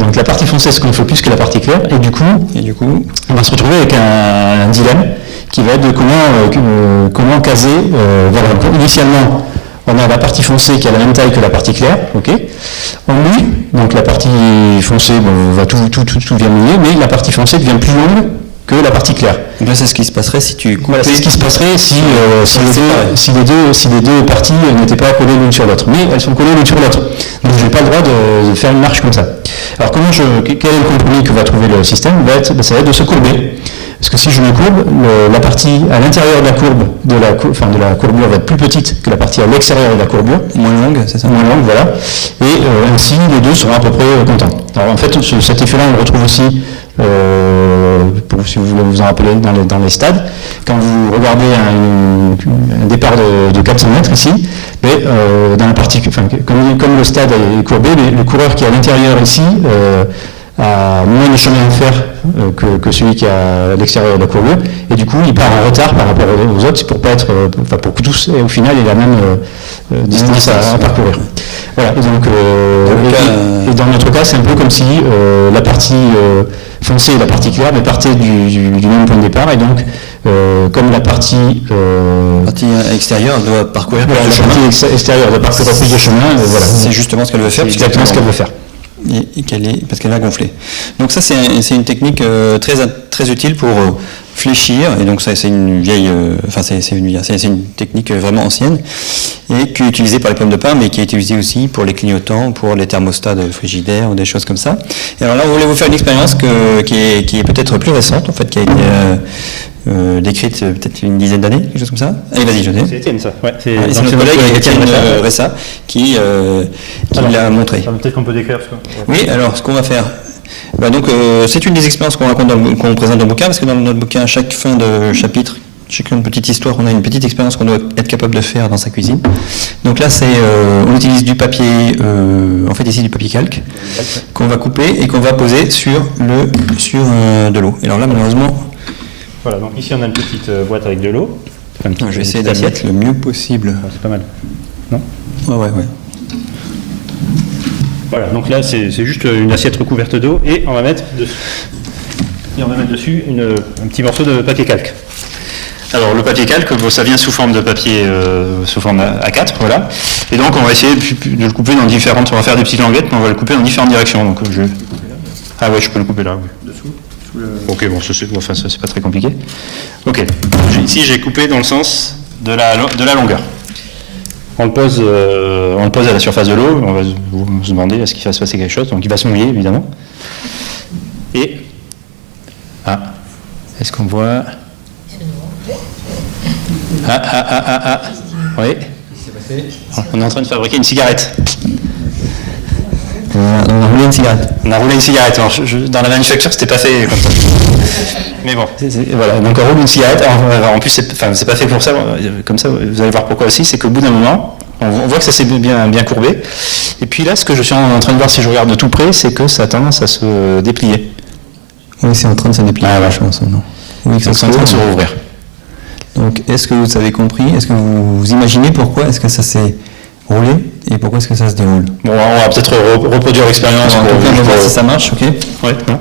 Donc la partie foncée se gonfle plus que la partie claire. Et du coup, on va se retrouver avec un dilemme qui va être de comment caser. Voilà, initialement, on a la partie foncée qui a la même taille que la partie claire, ok. On mouille, donc la partie foncée, tout vient mouiller, mais la partie foncée devient plus longue que la partie claire. Donc là, c'est ce qui se passerait si tu coupais... Voilà, c'est ce qui se passerait si les deux parties n'étaient pas collées l'une sur l'autre. Mais elles sont collées l'une sur l'autre. Donc je n'ai pas le droit de faire une marche comme ça. Alors quel est le compromis que va trouver le système? Ça va être de se courber. Parce que si je me courbe, la partie à l'intérieur de la courbe, de la courbure va être plus petite que la partie à l'extérieur de la courbure. Moins longue, c'est ça? Moins longue, voilà. Et ainsi, les deux seront à peu près contents. Alors en fait, cet effet-là, on le retrouve aussi, si vous voulez vous en rappeler, dans les stades. Quand vous regardez un départ de 400 mètres ici, mais, dans la partie, comme le stade est courbé, le coureur qui est à l'intérieur ici, a moins de chemin à faire que celui qui est à l'extérieur de la courbure, et du coup il part en retard par rapport aux autres pour pas être, pour que tous au final aient la même distance à parcourir. Voilà. Et donc et dans notre cas c'est un peu comme si la partie foncée et la partie claire mais partaient du même point de départ, et donc comme la partie extérieure doit parcourir plus de chemin. La partie extérieure doit parcourir plus de chemin. Voilà. C'est justement ce qu'elle veut faire. C'est exactement ce qu'elle veut faire. Et parce qu'elle a gonflé. Donc ça c'est une technique très utile pour fléchir, et donc ça c'est une vieille, c'est une technique vraiment ancienne et qui est utilisée par les pommes de pin, mais qui est utilisée aussi pour les clignotants, pour les thermostats de frigidaire ou des choses comme ça. Et alors là on voulait vous faire une expérience qui est peut-être plus récente en fait, qui a été décrite peut-être une dizaine d'années, quelque chose comme ça. Allez, vas-y, José. C'est Étienne, ça. Ouais, c'est notre collègue Étienne Ressa qui l'a montré. Peut-être qu'on peut décrire. Oui, alors ce qu'on va faire. Donc c'est une des expériences qu'on raconte, qu'on présente dans le bouquin, parce que dans notre bouquin, à chaque fin de chapitre, chacune petite histoire, on a une petite expérience qu'on doit être capable de faire dans sa cuisine. Donc là, on utilise du papier, en fait ici du papier calque, qu'on va couper et qu'on va poser sur de l'eau. Et alors là, malheureusement. Voilà, donc ici on a une petite boîte avec de l'eau. Je vais essayer d'assiette le mieux possible. C'est pas mal. Non ? Ouais. Voilà, donc là c'est juste une assiette recouverte d'eau, et on va mettre dessus un petit morceau de papier calque. Alors le papier calque, ça vient sous forme de papier, sous forme A4, voilà. Et donc on va essayer de le couper dans différentes, on va faire des petites languettes, mais on va le couper dans différentes directions. Donc ah ouais, je peux le couper là, oui. Dessous. Ok, bon, ça c'est pas très compliqué. Ok, ici j'ai coupé dans le sens de la longueur. On le pose à la surface de l'eau, on va se demander est-ce qu'il va se passer quelque chose, donc il va se mouiller évidemment. Et est-ce qu'on voit oui. On est en train de fabriquer une cigarette. On a roulé une cigarette. On a roulé une cigarette. Alors, dans la manufacture, c'était pas fait comme ça. Mais bon, voilà, donc on roule une cigarette. En plus, c'est pas fait pour ça, comme ça, vous allez voir pourquoi aussi, c'est qu'au bout d'un moment, on voit que ça s'est bien courbé. Et puis là, ce que je suis en train de voir si je regarde de tout près, c'est que ça a tendance à se déplier. Oui, c'est en train de se déplier, je pense. Non. Oui, Donc c'est en train de se rouvrir. Donc, est-ce que vous avez compris? Est-ce que vous imaginez pourquoi est-ce que ça s'est roulé et pourquoi est-ce que ça se déroule? Bon, on va peut-être reproduire l'expérience. On va voir si ça marche, ok? Ouais, non.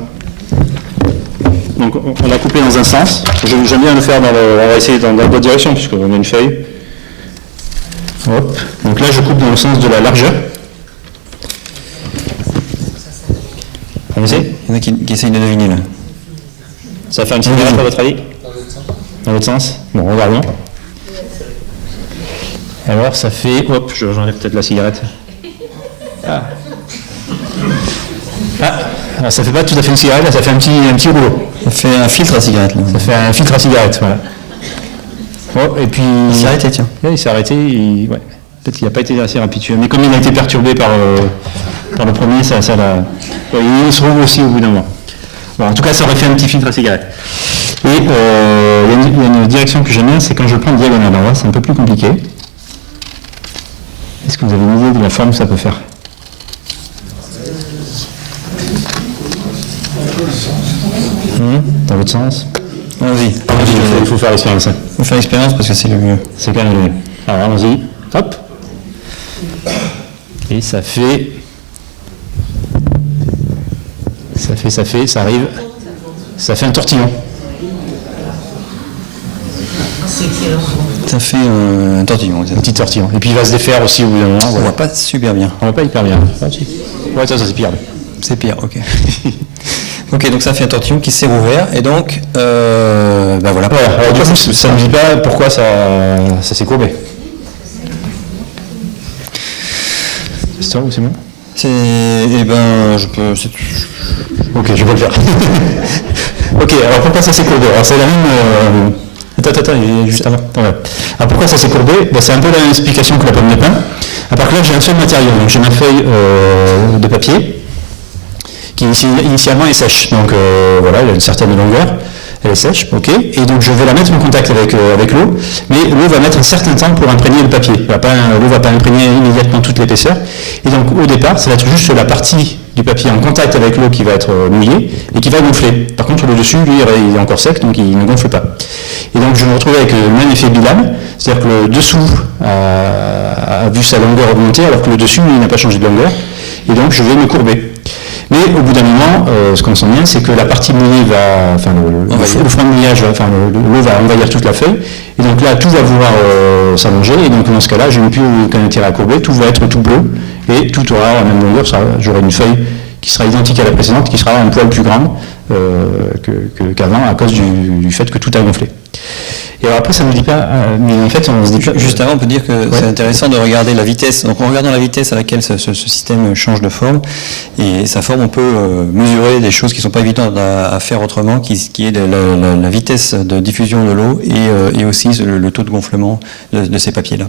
Donc on l'a coupé dans un sens. J'aime bien le faire on va essayer dans la bonne direction puisqu'on a une feuille. Hop. Donc là je coupe dans le sens de la largeur. On essaie. Il y en a qui essayent de deviner là. Ça fait un petit virage à votre avis? Dans l'autre sens? Bon, regardons. Alors ça fait... Hop, j'enlève peut-être la cigarette. Alors ça fait pas tout à fait une cigarette, là, ça fait un petit rouleau. Ça fait un filtre à cigarette là. Ça fait un filtre à cigarette, voilà. Oh, et puis... Il s'est arrêté, tiens. Ouais, il s'est arrêté, ouais. Peut-être qu'il n'a pas été assez rapide. Mais comme il a été perturbé par le premier, ça l'a... Ouais, il se rouvre aussi au bout d'un moment. Bon, en tout cas, ça aurait fait un petit filtre à cigarette. Et il y a une direction que j'aime bien, c'est quand je prends diagonale. Alors là, c'est un peu plus compliqué. Est-ce que vous avez une idée de la forme que ça peut faire? Dans votre sens? Allons-y. Il faut faire l'expérience. Il faut faire l'expérience parce que c'est le mieux. C'est quand même le mieux. Alors allons-y. Hop. Et ça fait... Ça arrive. Ça fait un tortillon. Ça fait un tortillon. Un petit tortillon. Et puis il va se défaire aussi au bout d'un moment. On voit pas super bien. On voit pas hyper bien. Ouais, ça c'est pire. C'est pire, ok. Ok, donc ça fait un tortillon qui s'est rouvert, et donc, voilà. Alors du coup, ça ne me dit pas pourquoi ça s'est courbé. C'est ça ou c'est bon? Je peux... Ok, je vais le faire. Ok, alors pourquoi ça s'est courbé? Alors c'est la même... Attends, il est juste avant. Ouais. Alors pourquoi ça s'est courbé? C'est un peu la même explication que la pomme de pin. À part que là, j'ai un seul matériau. Donc j'ai ma feuille de papier qui initialement est sèche. Donc voilà, elle a une certaine longueur. Elle est sèche, ok. Et donc je vais la mettre en contact avec l'eau, mais l'eau va mettre un certain temps pour imprégner le papier. L'eau ne va pas imprégner immédiatement toute l'épaisseur. Et donc au départ, ça va être juste la partie du papier en contact avec l'eau qui va être mouillée et qui va gonfler. Par contre, le dessus, lui, il est encore sec, donc il ne gonfle pas. Et donc je me retrouve avec le même effet bilan, c'est-à-dire que le dessous a vu sa longueur augmenter, alors que le dessus, lui, n'a pas changé de longueur. Et donc je vais me courber. Mais au bout d'un moment, ce qu'on sent bien, c'est que la partie mouillée va, le front de mouillage, l'eau va envahir toute la feuille, et donc là, tout va vouloir s'allonger, et donc dans ce cas-là, je n'ai plus aucun intérêt à courber, tout va être tout bleu, et tout aura la même longueur, j'aurai une feuille qui sera identique à la précédente, qui sera un poil plus grande qu'avant, à cause du fait que tout a gonflé. Et alors après, ça ne nous dit pas, mais en fait, on se dit... Juste avant, on peut dire que c'est intéressant de regarder la vitesse. Donc en regardant la vitesse à laquelle ce système change de forme, et sa forme, on peut mesurer des choses qui ne sont pas évidentes à faire autrement, qui est la vitesse de diffusion de l'eau et aussi le taux de gonflement de ces papiers-là.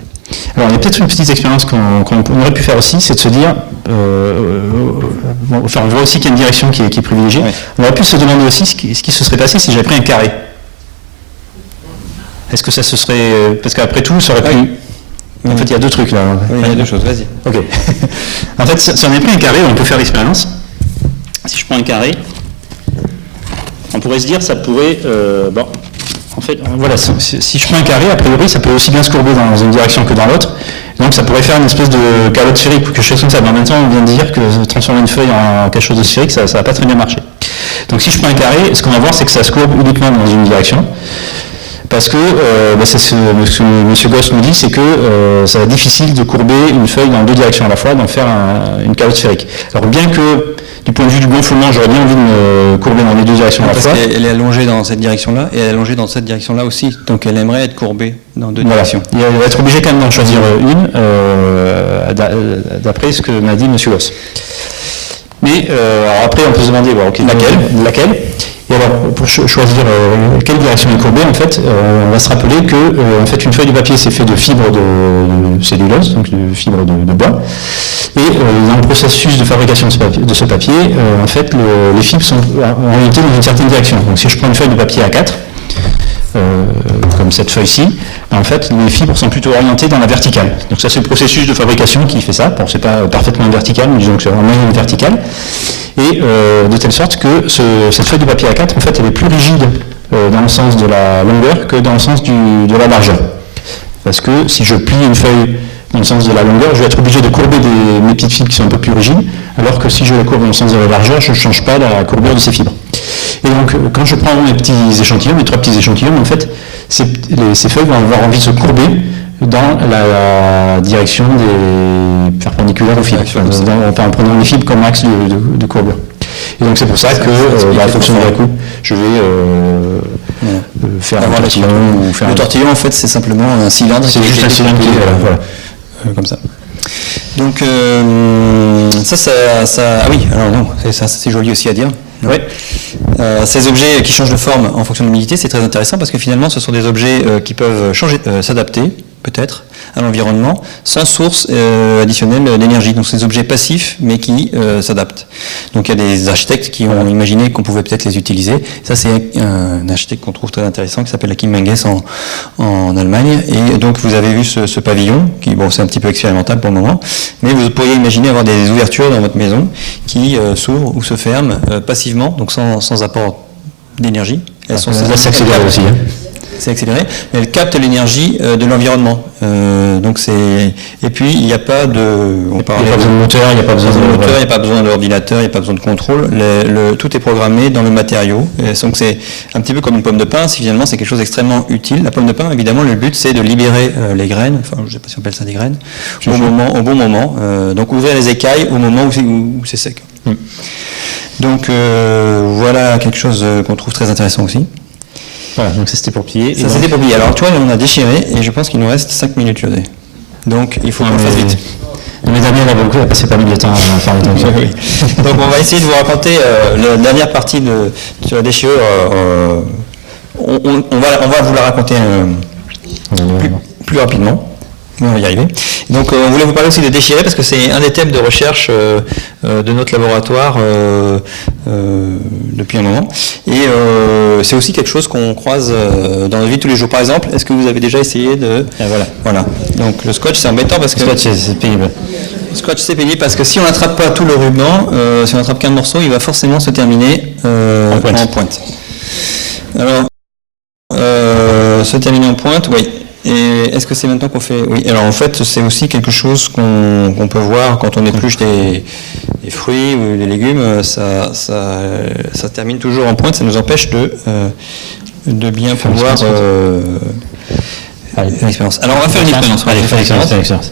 Alors il y a peut-être une petite expérience qu'on aurait pu faire aussi, c'est de se dire, on voit aussi qu'il y a une direction qui est privilégiée. Ouais. On aurait pu se demander aussi ce qui se serait passé si j'avais pris un carré. Est-ce que ça se serait... Parce qu'après tout, ça aurait pu... En fait, il y a deux trucs là. Oui, il y a deux choses, vas-y. Ok. En fait, si on avait pris un carré, on peut faire l'expérience. Si je prends un carré, on pourrait se dire, ça pourrait... en fait, voilà, si je prends un carré, a priori, ça peut aussi bien se courber dans une direction que dans l'autre. Donc ça pourrait faire une espèce de calotte sphérique ou quelque chose comme ça. Mais en même temps, on vient de dire que transformer une feuille en quelque chose de sphérique, ça ne va pas très bien marcher. Donc si je prends un carré, ce qu'on va voir, c'est que ça se courbe uniquement dans une direction. Parce que c'est ce que M. Goss nous dit, c'est que ça va être difficile de courber une feuille dans deux directions à la fois, d'en faire une calotte sphérique. Alors bien que, du point de vue du gonflement, j'aurais bien envie de me courber dans les deux directions à la fois. Parce qu'elle est allongée dans cette direction-là, et elle est allongée dans cette direction-là aussi, donc elle aimerait être courbée dans deux directions. Il va être obligé quand même d'en choisir une, d'après ce que m'a dit M. Goss. Mais alors après, on peut se demander, laquelle. Et alors, pour choisir quelle direction est courbée, en fait, on va se rappeler que en fait, une feuille de papier, c'est fait de fibres de cellulose, donc de fibres de bois. Et dans le processus de fabrication de ce papier, en fait, les fibres sont orientées dans une certaine direction. Donc, si je prends une feuille de papier A4, comme cette feuille-ci, en fait, les fibres sont plutôt orientées dans la verticale. Donc ça, c'est le processus de fabrication qui fait ça. Bon, c'est pas parfaitement vertical, mais disons que c'est en moyenne verticale. Et de telle sorte que cette feuille de papier A4, en fait, elle est plus rigide dans le sens de la longueur que dans le sens de la largeur. Parce que si je plie une feuille dans le sens de la longueur, je vais être obligé de courber mes petites fibres qui sont un peu plus rigides, alors que si je la courbe dans le sens de la largeur, je ne change pas la courbure de ces fibres. Et donc, quand je prends mes petits échantillons, mes 3 petits échantillons, en fait, ces feuilles vont avoir envie de se courber dans la direction des perpendiculaires aux fibres, en prenant les fibres comme axe de courbure. Et donc c'est pour ça que, en fonction de la coupe, je vais faire un tortillon ou faire le tortillon, en fait, c'est simplement un cylindre. C'est juste un cylindre qui est voilà. Comme ça. Donc ça, ah oui, alors non, c'est joli aussi à dire. Oui. Ces objets qui changent de forme en fonction de l'humidité, c'est très intéressant parce que finalement, ce sont des objets qui peuvent changer, s'adapter, peut-être, à l'environnement, sans source additionnelle d'énergie. Donc, c'est des objets passifs, mais qui s'adaptent. Donc, il y a des architectes qui ont imaginé qu'on pouvait peut-être les utiliser. Ça, c'est un architecte qu'on trouve très intéressant, qui s'appelle Achim Menges en Allemagne. Et donc, vous avez vu ce pavillon, qui, bon, c'est un petit peu expérimental pour le moment, mais vous pourriez imaginer avoir des ouvertures dans votre maison qui s'ouvrent ou se ferment passivement, donc sans apport d'énergie. Elles sont accélérées aussi. C'est accéléré, mais elles captent l'énergie de l'environnement. Donc et puis il n'y a pas de. Il n'y a pas besoin de moteur, il n'y a pas besoin de moteur, il n'y a pas besoin d'ordinateur, il n'y a pas besoin de contrôle. Tout est programmé dans le matériau. Et donc c'est un petit peu comme une pomme de pin. Finalement, c'est quelque chose d'extrêmement utile. La pomme de pin, évidemment, le but c'est de libérer les graines. Enfin, je ne sais pas si on appelle ça des graines. Au bon moment. Donc ouvrir les écailles au moment où c'est sec. Donc voilà quelque chose qu'on trouve très intéressant aussi. Voilà, donc ça c'était pour plier. Ça c'était pour plier. Alors tu vois, on a déchiré et je pense qu'il nous reste 5 minutes, José. Donc il faut qu'on fasse vite. Mais Damien a passé pas mal de temps à faire le temps. Donc on va essayer de vous raconter la dernière partie sur la déchirure. On va vous la raconter plus rapidement. On va y arriver. Donc on voulait vous parler aussi de déchirer parce que c'est un des thèmes de recherche de notre laboratoire depuis un moment. Et c'est aussi quelque chose qu'on croise dans la vie de tous les jours. Par exemple, est-ce que vous avez déjà essayé de... Voilà. Donc le scotch, c'est embêtant parce que... Le scotch, c'est pénible. Le scotch, c'est pénible parce que si on n'attrape pas tout le ruban, si on n'attrape qu'un morceau, il va forcément se terminer en pointe. Alors, se terminer en pointe, oui. Et est-ce que c'est maintenant qu'on fait... Oui, alors en fait, c'est aussi quelque chose qu'on peut voir quand on épluche des fruits ou des légumes, ça termine toujours en pointe, ça nous empêche de bien pouvoir... l'expérience. Alors on va faire une expérience. Allez, faire l'expérience.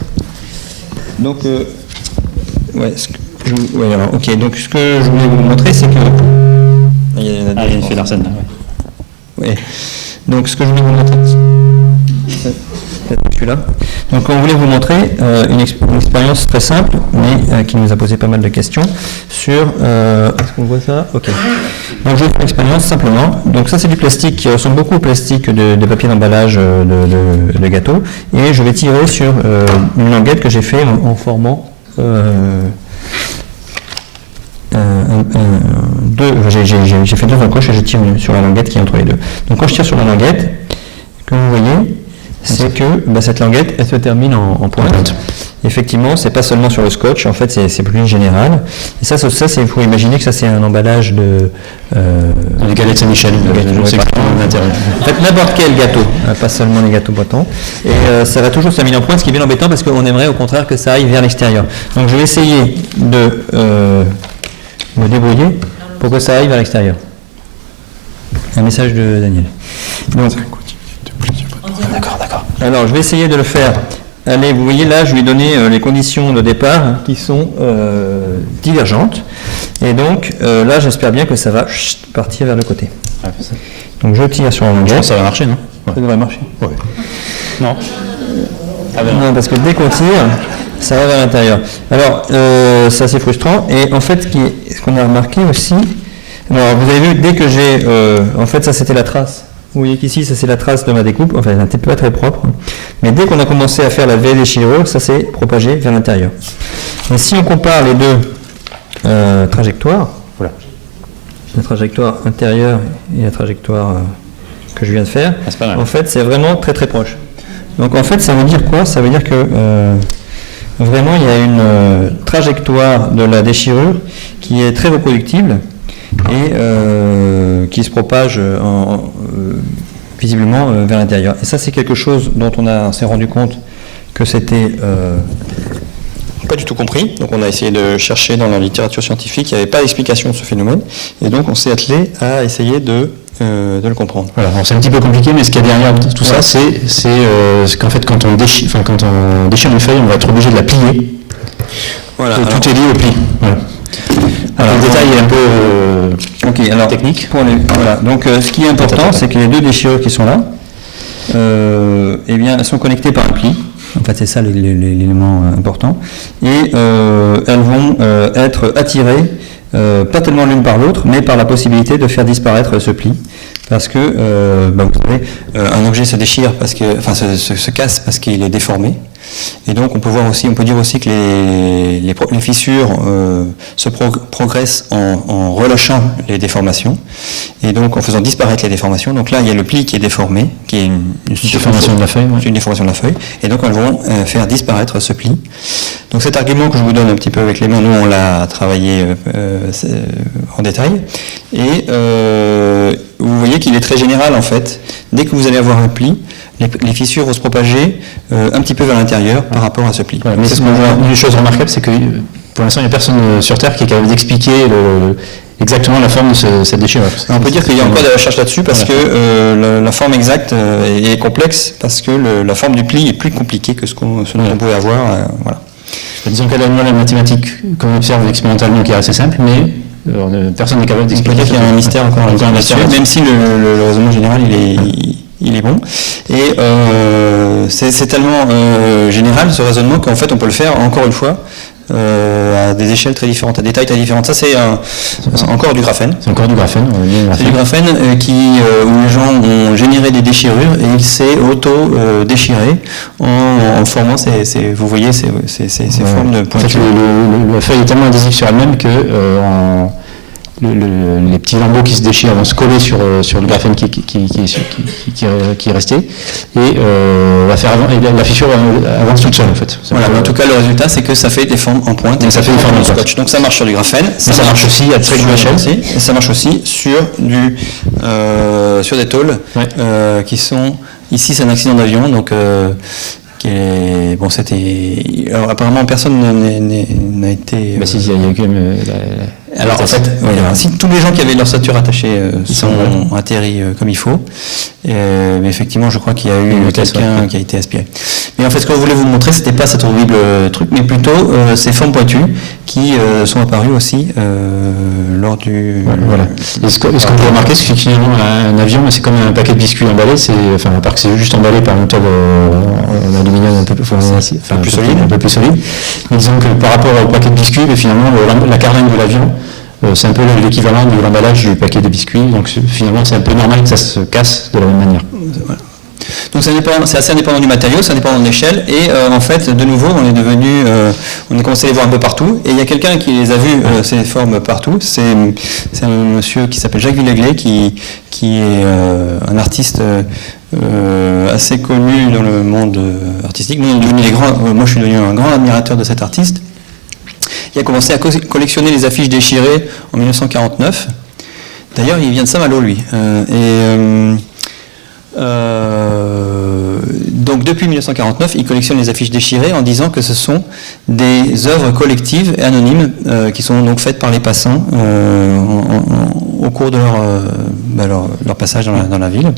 Donc, alors, ok, donc ce que je voulais vous montrer, c'est que... Il y a une fée d'Arsène. Oui. Donc ce que je voulais vous montrer... Celui-là. Donc on voulait vous montrer une expérience très simple, mais qui nous a posé pas mal de questions sur... Est-ce qu'on voit ça? Ok. Donc je vais faire une expérience simplement. Donc ça c'est du plastique qui ressemble beaucoup au plastique de papier d'emballage de gâteau. Et je vais tirer sur une languette que j'ai fait en formant... j'ai fait 2 encoches et je tire sur la languette qui est entre les deux. Donc quand je tire sur la languette, comme vous voyez, c'est que cette languette, elle se termine en pointe. Effectivement, c'est pas seulement sur le scotch, en fait, c'est plus général. Et ça, il faut imaginer que ça, c'est un emballage de... les galettes Saint-Michel, en fait, n'importe quel gâteau, pas seulement les gâteaux boitons. Et ça va toujours se terminer en pointe, ce qui est bien embêtant parce qu'on aimerait au contraire que ça aille vers l'extérieur. Donc je vais essayer de me débrouiller pour que ça aille vers l'extérieur. Un message de Daniel. Donc, D'accord. Alors, je vais essayer de le faire. Allez, vous voyez là, je lui ai donné les conditions de départ qui sont divergentes. Et donc, là, j'espère bien que ça va partir vers le côté. Donc, je tire sur la longueur. Ça va marcher, non? Ça devrait marcher. Ouais. Non. Non, parce que dès qu'on tire, ça va vers l'intérieur. Alors, c'est assez frustrant. Et en fait, ce qu'on a remarqué aussi, Alors, vous avez vu, dès que j'ai... en fait, ça, c'était la trace. Vous voyez qu'ici, ça, c'est la trace de ma découpe. Enfin, elle n'était pas très propre. Mais dès qu'on a commencé à faire la vieille déchirure, ça s'est propagé vers l'intérieur. Et si on compare les deux trajectoires, voilà, la trajectoire intérieure et la trajectoire que je viens de faire, c'est pas mal. En fait, c'est vraiment très très proche. Donc, en fait, ça veut dire quoi? Ça veut dire que vraiment, il y a une trajectoire de la déchirure qui est très reproductible et qui se propage visiblement vers l'intérieur. Et ça, c'est quelque chose dont on s'est rendu compte que c'était pas du tout compris. Donc on a essayé de chercher dans la littérature scientifique, il n'y avait pas d'explication de ce phénomène. Et donc on s'est attelé à essayer de le comprendre. Voilà, c'est un petit peu compliqué, mais ce qu'il y a derrière tout ça, c'est qu'en fait, quand on déchire une feuille, on va être obligé de la plier. Voilà, tout est lié au pli. Voilà. Alors, le détail est un peu technique. Voilà. Donc, ce qui est important, c'est que les deux déchirures qui sont là, eh bien, elles sont connectées par un pli. En fait, c'est ça l'élément important. Et elles vont être attirées, pas tellement l'une par l'autre, mais par la possibilité de faire disparaître ce pli. Parce que, vous savez, un objet se déchire, se casse parce qu'il est déformé. Et donc, on peut dire aussi que les fissures se progressent en relâchant les déformations. Et donc, en faisant disparaître les déformations. Donc là, il y a le pli qui est déformé, qui est une déformation de la feuille. Une déformation de la feuille. Et donc, elles vont faire disparaître ce pli. Donc, cet argument que je vous donne un petit peu avec les mains, nous, on l'a travaillé en détail. Et vous voyez qu'il est très général, en fait. Dès que vous allez avoir un pli, les fissures vont se propager un petit peu vers l'intérieur par rapport à ce pli. Voilà, mais une chose remarquable, c'est que pour l'instant, il n'y a personne sur Terre qui est capable d'expliquer exactement la forme de cette déchirure. On peut dire qu'il y a encore des recherches là-dessus parce que la forme exacte est complexe, parce que la forme du pli est plus compliquée que ce dont on pouvait avoir. Voilà. Disons qu'elle a la mathématique qu'on observe expérimentalement qui est assez simple, mais personne n'est capable d'expliquer. On peut dire qu'il y a un mystère encore là-dessus, même si le raisonnement général il est bon. Et c'est tellement général ce raisonnement qu'en fait on peut le faire encore une fois à des échelles très différentes, à des tailles très différentes. Ça c'est encore du graphène. C'est encore du graphène. C'est du graphène où les gens ont généré des déchirures et il s'est auto-déchiré en formant vous voyez ces formes de pointures. En fait, la feuille est tellement adhésive sur elle-même que les petits lambeaux qui se déchirent vont se coller sur le graphène qui est resté et la fissure avance toute seule en fait. Voilà, mais en tout cas le résultat c'est que ça fait des formes en pointe et ça fait des formes de scotch. Donc ça marche sur du graphène, ça marche aussi à très grande échelle et ça marche aussi sur des tôles qui sont ici c'est un accident d'avion donc alors apparemment personne n'a été. Bah si, il y a quand même. Alors en fait, si tous les gens qui avaient leur ceinture attachée sont atterris comme il faut, mais effectivement, je crois qu'il y a eu quelqu'un qui a été aspiré. Mais en fait, ce que je voulais vous montrer, c'était pas cet horrible truc, mais plutôt ces formes pointues qui sont apparues aussi lors du. Voilà. Et ce qu'on peut remarquer, c'est que finalement, un avion, c'est comme un paquet de biscuits emballé. À part que c'est juste emballé par une tôle en aluminium un peu plus solide. Mais disons que par rapport au paquet de biscuits, finalement, la carlingue de l'avion, c'est un peu l'équivalent de l'emballage du paquet de biscuits, donc finalement c'est un peu normal que ça se casse de la même manière. Voilà. Donc c'est assez indépendant du matériau, c'est indépendant de l'échelle, et en fait, de nouveau, on a commencé à les voir un peu partout, et il y a quelqu'un qui les a vus, ces formes partout, c'est un monsieur qui s'appelle Jacques Villaglet, qui est un artiste assez connu dans le monde artistique. Moi je suis devenu un grand admirateur de cet artiste. Il a commencé à collectionner les affiches déchirées en 1949. D'ailleurs, il vient de Saint-Malo, lui. Donc, depuis 1949, il collectionne les affiches déchirées en disant que ce sont des œuvres collectives et anonymes qui sont donc faites par les passants au cours de leur passage dans la ville.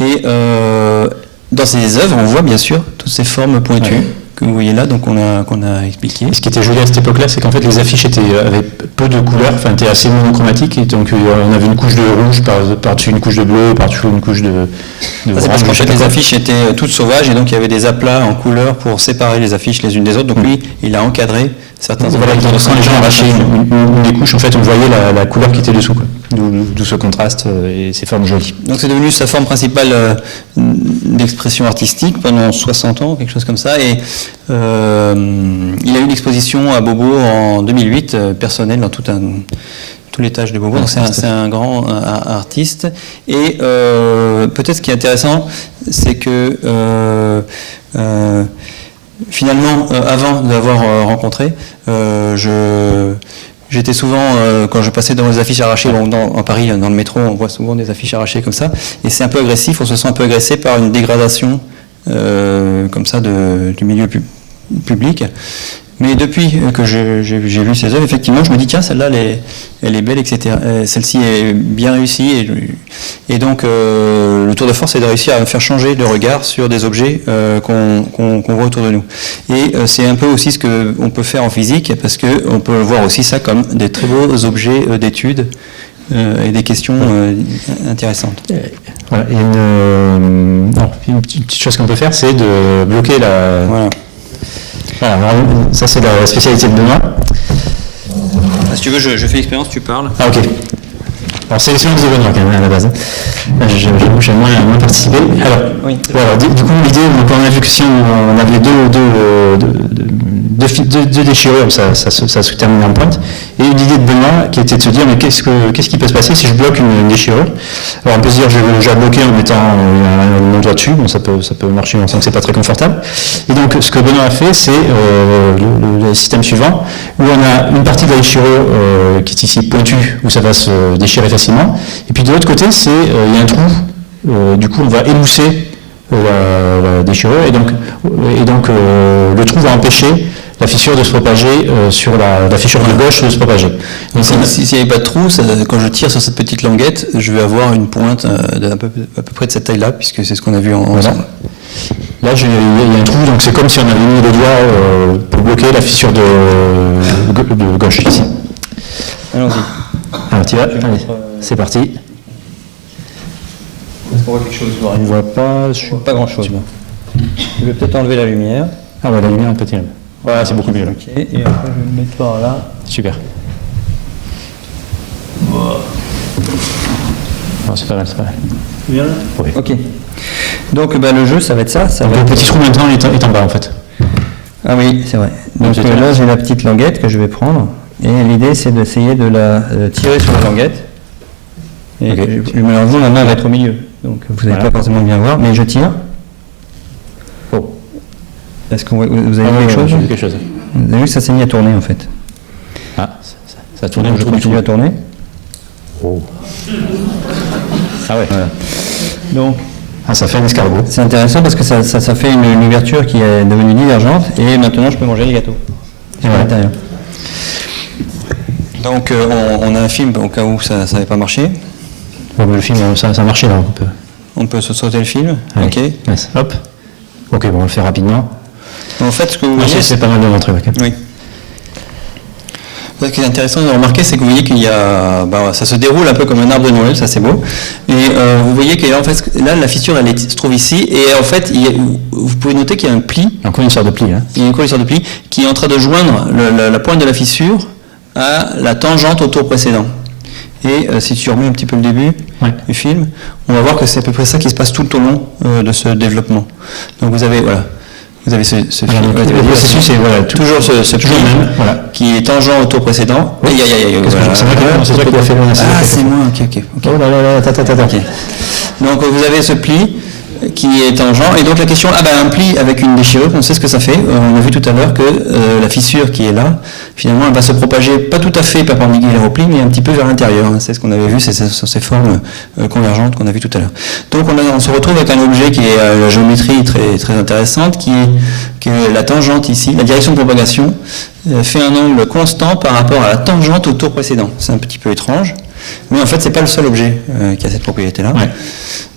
Et dans ces œuvres, on voit bien sûr toutes ces formes pointues. Ouais. Que vous voyez là, donc qu'on a expliqué. Et ce qui était joli à cette époque-là, c'est qu'en fait les affiches avaient peu de couleurs, étaient assez monochromatiques, et donc on avait une couche de rouge par-dessus une couche de bleu, par-dessus une couche de c'est parce qu'en fait les affiches étaient toutes sauvages, et donc il y avait des aplats en couleurs pour séparer les affiches les unes des autres, donc lui, il a encadré certains... Voilà, quand les gens arrachaient une des couches, en fait, on voyait la couleur qui était dessous, quoi. D'où ce contraste et ces formes jolies. Donc c'est devenu sa forme principale d'expression artistique pendant 60 ans, quelque chose comme ça, et il a eu une exposition à Beaubourg en 2008, personnelle dans tout l'étage de Beaubourg, donc c'est un grand artiste, et peut-être ce qui est intéressant, c'est que finalement, avant de l'avoir rencontré, j'étais souvent, quand je passais devant les affiches arrachées, à Paris, dans le métro, on voit souvent des affiches arrachées comme ça, et c'est un peu agressif, on se sent un peu agressé par une dégradation comme ça du milieu public. Mais depuis que j'ai vu ces œuvres, effectivement, je me dis, tiens, celle-là, elle est belle, etc. Celle-ci est bien réussie. Et donc, le tour de force, c'est de réussir à faire changer le regard sur des objets qu'on voit autour de nous. Et c'est un peu aussi ce qu'on peut faire en physique, parce qu'on peut voir aussi ça comme des très beaux objets d'études et des questions intéressantes. Voilà. Et une petite chose qu'on peut faire, c'est de bloquer la... Voilà. Alors, ça c'est la spécialité de Benoît. Si tu veux, je fais l'expérience, tu parles. Ah ok. Alors c'est l'expérience de Benoît quand même à la base. J'avoue que j'ai moins participé. Alors, oui. Voilà, du coup l'idée, on a vu que si on avait deux déchirures, ça se termine en pointe. Et une idée de Benoît qui était de se dire, mais qu'est-ce qui peut se passer si je bloque une déchirure? Alors on peut se dire, je vais la bloquer en mettant mon doigt dessus, bon, ça peut marcher, on sent que c'est pas très confortable. Et donc ce que Benoît a fait, c'est le système suivant, où on a une partie de la déchirure qui est ici pointue, où ça va se déchirer facilement. Et puis de l'autre côté, il y a un trou, du coup on va émousser la déchirure, et donc le trou va empêcher la fissure de se propager sur la fissure de gauche de se propager. Donc s'il n'y avait pas de trou, quand je tire sur cette petite languette, je vais avoir une pointe à peu près de cette taille-là, puisque c'est ce qu'on a vu ensemble. Là, il y a un trou, donc c'est comme si on avait mis le doigt pour bloquer la fissure de gauche ici. Allons-y. Alors, tu vas, allez, c'est parti. Est-ce qu'on voit quelque chose? On ne voit pas, pas grand-chose. Je vais peut-être enlever la lumière. Ah ouais, la lumière un peu terrible. Voilà, c'est beaucoup mieux là. Ok, et après je vais me mettre par là. Super. Non, c'est pas mal, c'est pas mal. Bien là? Oui. Ok. Donc le jeu, ça va être ça. Le petit trou maintenant est en bas en fait. Ah oui, c'est vrai. Donc là, j'ai la petite languette que je vais prendre. Et l'idée, c'est d'essayer de la tirer sur la languette. Et malheureusement, ma main va être au milieu. Donc vous n'allez pas forcément bien voir, mais je tire. Oh. Est-ce que vous avez vu quelque chose? Vous avez vu que ça s'est mis à tourner en fait. Ah, ça a tourné. Je continue à tourner. Oh. Ah ouais. Voilà. Donc, ça fait un escargot. C'est intéressant parce que ça fait une ouverture qui est devenue divergente et maintenant je peux manger les gâteaux. À l'intérieur. Donc on a un film au cas où ça n'avait pas marché. Bon, mais le film, ça a marché là. On peut se sauter le film. Allez. Ok. Nice. Hop. Ok, bon, on le fait rapidement. En fait, ce que vous voyez, c'est pas mal de montrer. Okay. Oui. Ce qui est intéressant de remarquer, c'est que vous voyez qu'il y a, ça se déroule un peu comme un arbre de Noël, ça c'est beau. Et vous voyez que en fait, là, la fissure, se trouve ici, et en fait, vous pouvez noter qu'il y a un pli. Encore une sorte de pli. Hein. Il y a encore une sorte de pli qui est en train de joindre la pointe de la fissure à la tangente au tour précédent. Et si tu remets un petit peu le début du film, on va voir que c'est à peu près ça qui se passe tout au long de ce développement. Donc vous avez ce film. Le processus est toujours ce pli qui est tangent au tour précédent. Oui. C'est toi qui l'as fait. Ah, c'est moi. Ok. Oh là là, Ok. Donc vous avez ce pli qui est tangent. Et donc la question, un pli avec une déchirure, on sait ce que ça fait. On a vu tout à l'heure que la fissure qui est là, finalement, elle va se propager pas tout à fait perpendiculaire au pli, mais un petit peu vers l'intérieur. C'est ce qu'on avait vu, c'est sur ces formes convergentes qu'on a vu tout à l'heure. Donc on se retrouve avec un objet qui est la géométrie très, très intéressante, qui est que la tangente ici, la direction de propagation, fait un angle constant par rapport à la tangente au tour précédent. C'est un petit peu étrange. Mais en fait, c'est pas le seul objet qui a cette propriété-là. Ouais.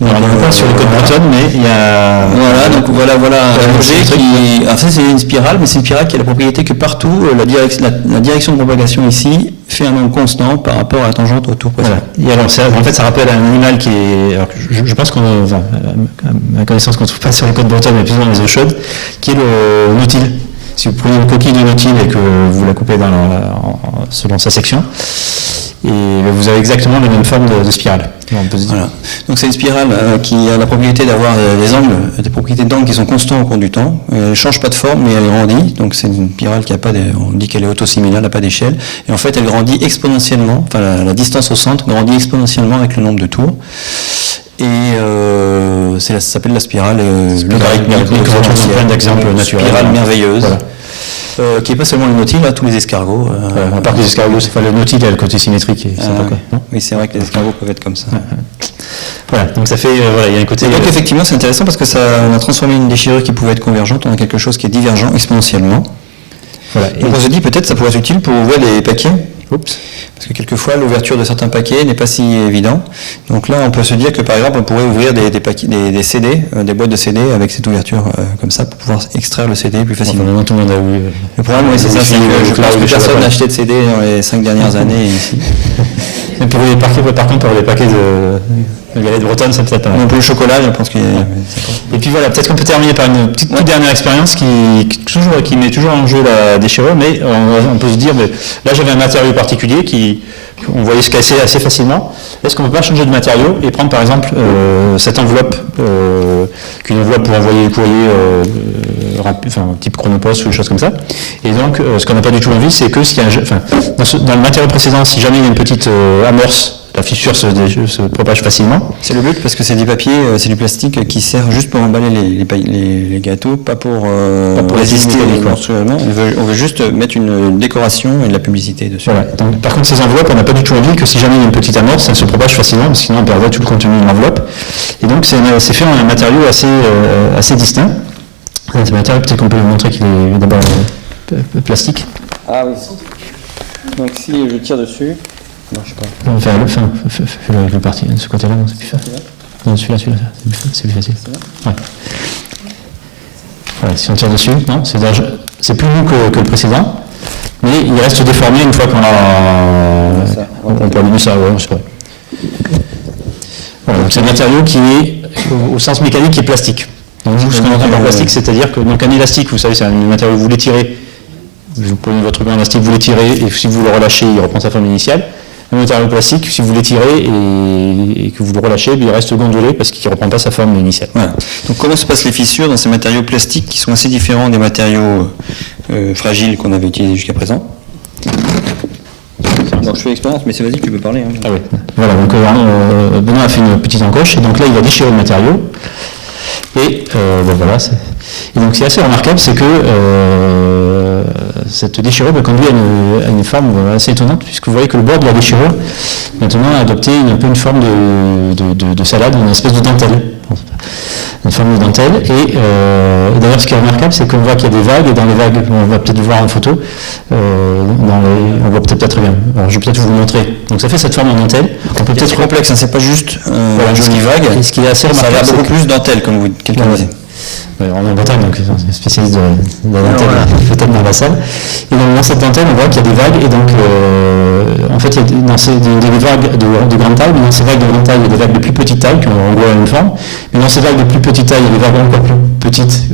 Donc, on n'est pas sur le code Breton, mais il y a... Voilà un objet qui... En fait, c'est une spirale, mais c'est une spirale qui a la propriété que partout, la direction de propagation ici fait un angle constant par rapport à la tangente au tour précédent. Voilà. Et alors, en fait, ça rappelle un animal qui est... Alors, je pense à ma connaissance qu'on ne trouve pas sur les codes Breton, mais plus dans les eaux chaudes, qui est le nautile. si vous prenez une coquille de nautile et que vous la coupez selon sa section, et vous avez exactement la même forme de spirale. Voilà. Donc c'est une spirale qui a la propriété d'avoir des propriétés d'angle qui sont constantes au cours du temps. Elle ne change pas de forme, mais elle grandit. Donc c'est une spirale qui a pas on dit qu'elle est autosimilaire, elle n'a pas d'échelle. Et en fait, elle grandit exponentiellement. Enfin, la distance au centre grandit exponentiellement avec le nombre de tours. Et ça s'appelle la spirale logarithmique. Plein d'exemples naturels. Spirale merveilleuse. Voilà. Qui n'est pas seulement le nautile, là, tous les escargots. À part les escargots, c'est pas le nautile, il y a le côté symétrique. Oui, c'est vrai que les escargots peuvent être comme ça. Voilà, donc ça fait, il y a un côté... Donc effectivement, c'est intéressant parce que ça a transformé une déchirure qui pouvait être convergente en quelque chose qui est divergent exponentiellement. Voilà. Donc on se dit peut-être ça pourrait être utile pour ouvrir les paquets. Oups. Parce que quelquefois l'ouverture de certains paquets n'est pas si évident. Donc là on peut se dire que par exemple on pourrait ouvrir des CD, des boîtes de CD avec cette ouverture comme ça pour pouvoir extraire le CD plus facilement. Enfin, tout le monde a eu. Le problème c'est ça, c'est que je pense que personne n'a acheté de CD dans les 5 dernières années ici. Et pour les paquets, par contre, pour les paquets de galettes bretonnes, c'est peut-être pas mal. Non, pour le chocolat, je pense qu'il y a... Et puis voilà, peut-être qu'on peut terminer par une toute dernière expérience qui met toujours en jeu la déchirure, mais on peut se dire, mais là j'avais un matériau particulier on voyait se casser assez facilement. Est-ce qu'on ne peut pas changer de matériau et prendre par exemple cette enveloppe, qu'une enveloppe pour envoyer le courrier type Chronopost ou des choses comme ça. Et donc ce qu'on n'a pas du tout envie, c'est que dans le matériau précédent, si jamais il y a une petite amorce, la fissure se propage facilement. C'est le but parce que c'est du papier, c'est du plastique qui sert juste pour emballer les gâteaux, pas pour résister menstruellement. On veut juste mettre une décoration et de la publicité dessus. Voilà. Donc, par contre, ces enveloppes, on n'a pas du tout envie que si jamais il y a une petite amorce, ça se propage facilement, parce que sinon on perdrait tout le contenu de l'enveloppe. Et donc c'est fait en un matériau assez distinct. C'est un matériau, peut-être qu'on peut lui montrer qu'il est d'abord plastique. Ah oui. Donc si je tire dessus. Non, je sais pas. On va faire le parti de ce côté-là, non, c'est plus facile. Non, celui-là, c'est plus facile. Ouais. Voilà, si on tire dessus, non, c'est plus mou que le précédent, mais il reste déformé une fois qu'on a... On peut allumer ça, ouais, c'est vrai. Voilà, donc c'est un matériau qui est, au sens mécanique, qui est plastique. Donc ce qu'on entend par plastique, c'est-à-dire que donc un élastique, vous savez, c'est un matériau, vous l'étirez, vous prenez votre ruban élastique, vous l'étirez, et si vous le relâchez, il reprend sa forme initiale. Un matériau plastique, si vous l'étirez et que vous le relâchez, il reste gondolé parce qu'il ne reprend pas sa forme initiale. Voilà. Donc comment se passent les fissures dans ces matériaux plastiques qui sont assez différents des matériaux fragiles qu'on avait utilisés jusqu'à présent? Donc je fais l'expérience, mais c'est vas-y, tu peux parler. Hein. Ah oui. Voilà, donc Benoît a fait une petite encoche, et donc là il va déchirer le matériau. Et voilà, et donc c'est assez remarquable, c'est que cette déchirure conduit à une forme assez étonnante, puisque vous voyez que le bord de la déchirure maintenant a adopté un peu une forme de salade, une espèce de dentelle. Une forme de dentelle. Et d'ailleurs ce qui est remarquable, c'est qu'on voit qu'il y a des vagues, et dans les vagues, on va peut-être le voir en photo, on voit peut-être bien. Alors je vais peut-être vous le montrer. Donc ça fait cette forme en dentelle. On peut peut-être complexe, hein, c'est pas juste une jolie vague. Ce qui est assez remarquable, ça a l'air beaucoup plus dentelle, comme quelqu'un disait. Ouais, on est en Bretagne, donc c'est un spécialiste de la dentelle, peut-être dans la salle. Et donc, dans cette dentelle, on voit qu'il y a des vagues, et donc en fait, il y a des vagues de grande taille, mais dans ces vagues de grande taille, il y a des vagues de plus petite taille qui ont en gros la même forme, mais dans ces vagues de plus petite taille, il y a des vagues encore plus petites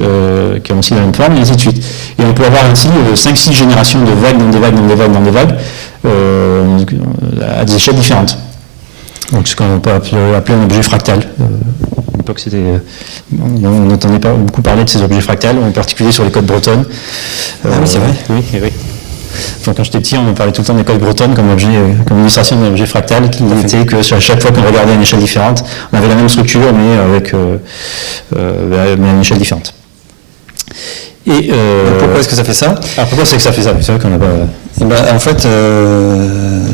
qui ont aussi la même forme, et ainsi de suite. Et on peut avoir ainsi 5-6 générations de vagues dans des vagues, dans des vagues, dans des vagues, à des échelles différentes. Donc ce qu'on peut appeler un objet fractal. À l'époque, on n'entendait pas beaucoup parler de ces objets fractals, en particulier sur les côtes bretonnes. Ah oui, c'est vrai. Oui. Donc, quand j'étais petit, on me parlait tout le temps des côtes bretonnes comme illustration d'un objet fractal, qui était que à chaque fois qu'on regardait à une échelle différente, on avait la même structure, mais avec à une échelle différente. Et pourquoi est-ce que ça fait ça? Alors pourquoi c'est que ça fait ça? C'est vrai qu'on n'a pas... En fait,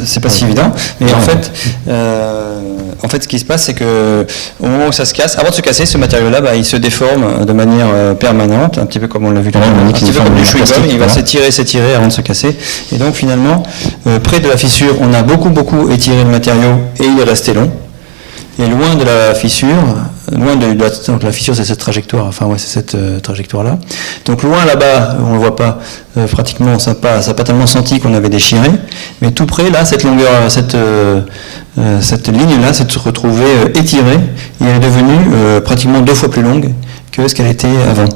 c'est pas si évident, mais en fait, ce qui se passe, c'est que au moment où ça se casse, avant de se casser, ce matériau-là, il se déforme de manière permanente, un petit peu comme on l'a vu tout à l'heure, un petit peu comme du chewing-gum, il va s'étirer avant de se casser. Et donc finalement, près de la fissure, on a beaucoup étiré le matériau et il est resté long. Et loin de la fissure, donc la fissure c'est cette trajectoire, c'est cette trajectoire-là. Donc loin là-bas, on ne voit pas, pratiquement, on n'a pas tellement senti qu'on avait déchiré, mais tout près là, cette longueur, cette ligne-là s'est retrouvée étirée et elle est devenue pratiquement 2 fois plus longue que ce qu'elle était avant.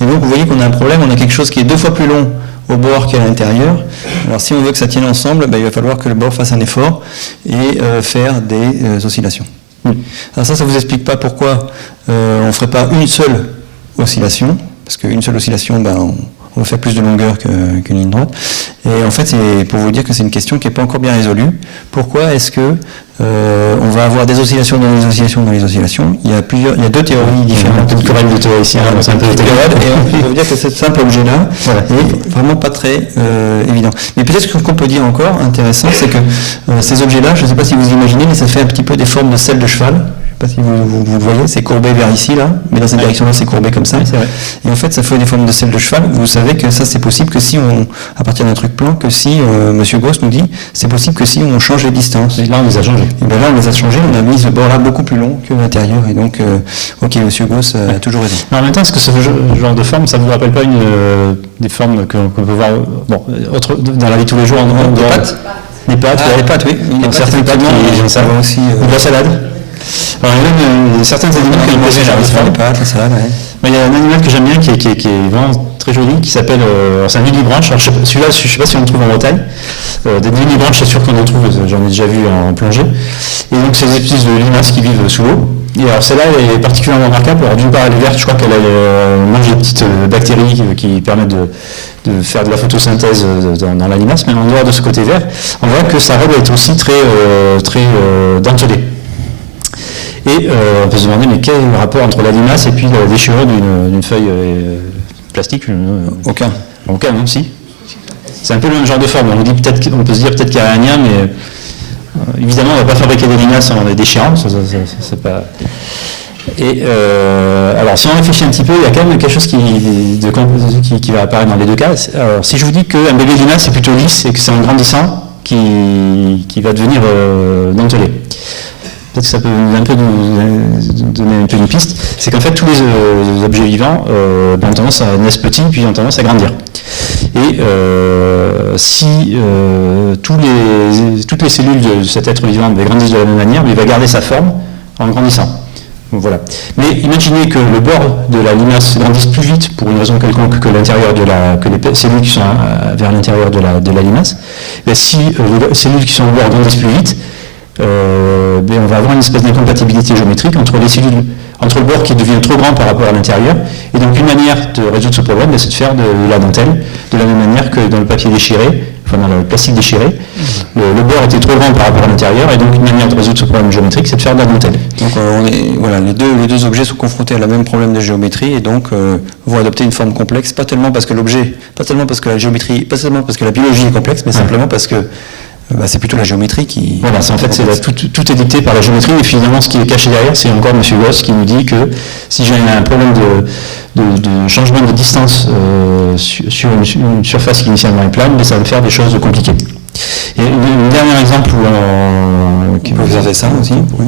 Et donc vous voyez qu'on a un problème, on a quelque chose qui est 2 fois plus long au bord qu'à l'intérieur. Alors si on veut que ça tienne ensemble, il va falloir que le bord fasse un effort et faire des oscillations. Alors ça vous explique pas pourquoi on ne ferait pas une seule oscillation, parce qu'une seule oscillation, on va faire plus de longueur qu'une ligne droite. Et en fait, c'est pour vous dire que c'est une question qui n'est pas encore bien résolue. Pourquoi est-ce que on va avoir des oscillations dans les oscillations dans les oscillations? Il y a 2 théories différentes. Une querelle de théoriciens, c'est un peu et on peut dire que ce simple objet-là est vraiment pas très évident. Mais peut-être ce qu'on peut dire encore intéressant, c'est que ces objets-là, je ne sais pas si vous imaginez, mais ça fait un petit peu des formes de selle de cheval. Je ne sais pas si vous le voyez, c'est courbé vers ici, là, mais dans cette direction-là, c'est courbé comme ça. Et en fait, ça fait des formes de selle de cheval. Vous savez que ça, c'est possible que si à partir d'un truc plan, que si, Monsieur Gauss nous dit, c'est possible que si on change les distances. Et là, on les a changées. Et bien là, on les a changées, on a mis ce bord-là beaucoup plus long que l'intérieur. Et donc, ok, Monsieur Gauss a toujours raison. Mais en même temps, est-ce que ce genre de forme, ça ne vous rappelle pas des formes qu'on peut voir dans la vie de tous les jours en des pattes? Les pattes, les pattes, oui. Certaines pattes qui ça va aussi. Ou de la salade. Alors, il y a même certains animaux qui ont posé les pattes, la salade, ouais. Il y a un animal que j'aime bien qui est vraiment très joli, qui s'appelle, c'est un nudibranche. Alors celui-là, je ne sais pas si on le trouve en Bretagne. Des nudibranches, c'est sûr qu'on en trouve, j'en ai déjà vu en plongée. Et donc, c'est des espèces de limaces qui vivent sous l'eau. Et alors, celle-là, elle est particulièrement remarquable. Alors, d'une part, elle est verte, je crois qu'elle mange des petites bactéries qui permettent de faire de la photosynthèse dans la limace. Mais en dehors de ce côté vert, on voit que sa robe est aussi très dentelée. Et on peut se demander, mais quel est le rapport entre la limace et puis la déchirure d'une feuille plastique? Aucun. Aucun, non, si. C'est un peu le même genre de forme. On peut se dire peut-être qu'il y a un lien, mais évidemment, on ne va pas fabriquer des limaces en les déchirant. C'est pas... Et alors, si on réfléchit un petit peu, il y a quand même quelque chose qui va apparaître dans les deux cas. Alors, si je vous dis qu'un bébé limace est plutôt lisse et que c'est en grandissant qui va devenir dentelé. Peut-être que ça peut un peu nous donner un peu une piste, c'est qu'en fait tous les objets vivants ont tendance à naître petits puis ont tendance à grandir. Et si toutes les cellules de cet être vivant grandissent de la même manière, il va garder sa forme en grandissant. Donc, voilà. Mais imaginez que le bord de la limace grandisse plus vite pour une raison quelconque que l'intérieur que les cellules qui sont vers l'intérieur de la limace. Et si les cellules qui sont au bord grandissent plus vite, on va avoir une espèce d'incompatibilité géométrique entre les cellules, entre le bord qui devient trop grand par rapport à l'intérieur. Et donc une manière de résoudre ce problème, c'est de faire de la dentelle, de la même manière que dans le papier déchiré, enfin dans le plastique déchiré, le bord était trop grand par rapport à l'intérieur, et donc une manière de résoudre ce problème géométrique, c'est de faire de la dentelle. Donc les deux objets sont confrontés à la même problème de géométrie, et donc vont adopter une forme complexe, pas tellement parce que la géométrie, pas tellement parce que la biologie est complexe, mais simplement parce que c'est plutôt la géométrie qui... Voilà, tout est dicté par la géométrie, et finalement ce qui est caché derrière, c'est encore M. Gauss qui nous dit que si j'ai un problème de changement de distance sur une surface qui initialement est plane, ça va me faire des choses compliquées. Et un dernier exemple où on peut observer ça aussi. Oui.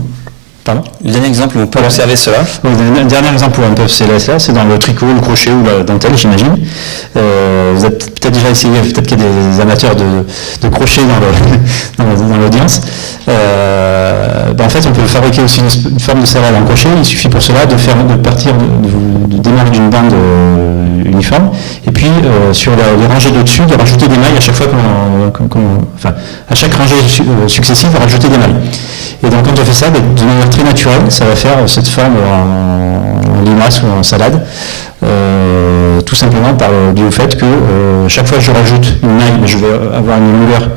Pardon ? Le dernier exemple où on peut observer cela. Un dernier exemple où on peut observer cela, c'est dans le tricot, le crochet ou la dentelle, j'imagine. Vous avez peut-être déjà essayé, peut-être qu'il y a des amateurs de crochet dans l'audience. En fait, on peut fabriquer aussi une forme de serrage en crochet. Il suffit pour cela de démarrer d'une bande uniforme, et puis sur les rangées d'au-dessus, de rajouter des mailles à chaque fois à chaque rangée successive, rajouter des mailles. Et donc quand on fait ça, de manière très naturelle, ça va faire cette forme en limace ou en salade, tout simplement dû au fait que chaque fois que je rajoute une maille, je vais avoir une longueur.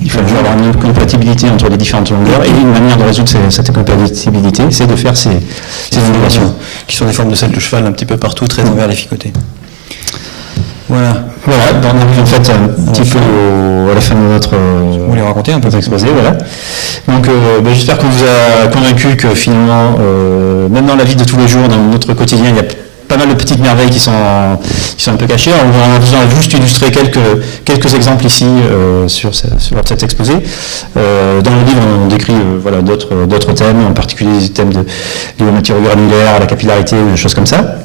Il faut avoir une compatibilité entre les différentes longueurs, et une manière de résoudre cette compatibilité, c'est de faire ces ondulations. Qui sont des formes de selles de cheval un petit peu partout, très envers les ficotés. Voilà, on arrive en fait un petit peu à la fin de notre... Vous voulez raconter un peu exposé, voilà. Donc j'espère qu'on vous a convaincu que finalement, même dans la vie de tous les jours, dans notre quotidien, il y a pas mal de petites merveilles qui sont un peu cachées. Alors, on va juste illustrer quelques exemples ici sur cet exposé. Dans le livre, on décrit d'autres thèmes, en particulier des thèmes de la matière granulaire, la capillarité, des choses comme ça.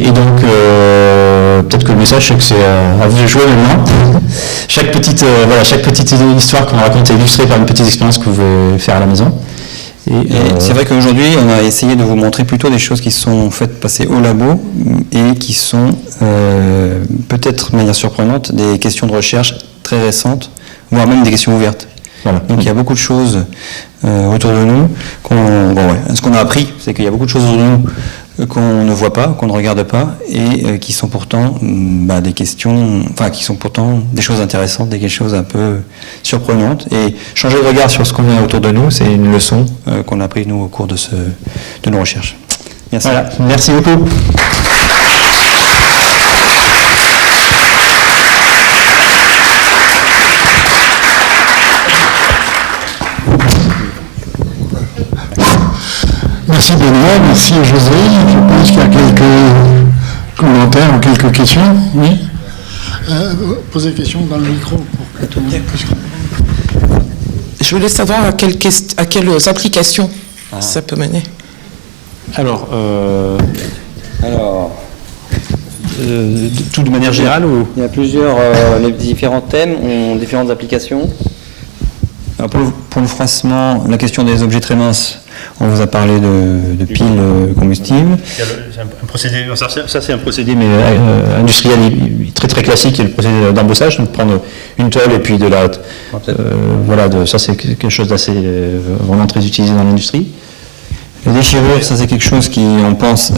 Et donc, peut-être que le message, c'est que c'est à vous de jouer maintenant. Chaque petite histoire qu'on raconte est illustrée par une petite expérience que vous pouvez faire à la maison. Et c'est vrai qu'aujourd'hui, on a essayé de vous montrer plutôt des choses qui sont faites passer au labo et qui sont peut-être de manière surprenante des questions de recherche très récentes, voire même des questions ouvertes. Voilà. Donc il y a beaucoup de choses autour de nous. Ce qu'on a appris, c'est qu'il y a beaucoup de choses autour de nous qu'on ne voit pas, qu'on ne regarde pas, et qui sont pourtant des questions, enfin qui sont pourtant des choses intéressantes, des choses un peu surprenantes. Et changer de regard sur ce qu'on a autour de nous, c'est une leçon qu'on a appris nous au cours de nos recherches. Merci. Voilà. Merci beaucoup. Merci Benoît, merci José. Je pense qu'il y a quelques commentaires ou quelques questions. Oui. Posez des questions dans le micro pour que tout le monde puisse comprendre. Je voulais savoir à quelles applications ça peut mener. Alors, tout de manière générale ou... Il y a plusieurs, les différents thèmes ont différentes applications. Alors pour le froissement, la question des objets très minces, on vous a parlé de piles combustibles. Ça c'est un procédé mais industriel très très classique, qui est le procédé d'embossage, donc prendre une tôle et puis ça c'est quelque chose d'assez vraiment très utilisé dans l'industrie. Les déchirures, ça c'est quelque chose qui, on pense,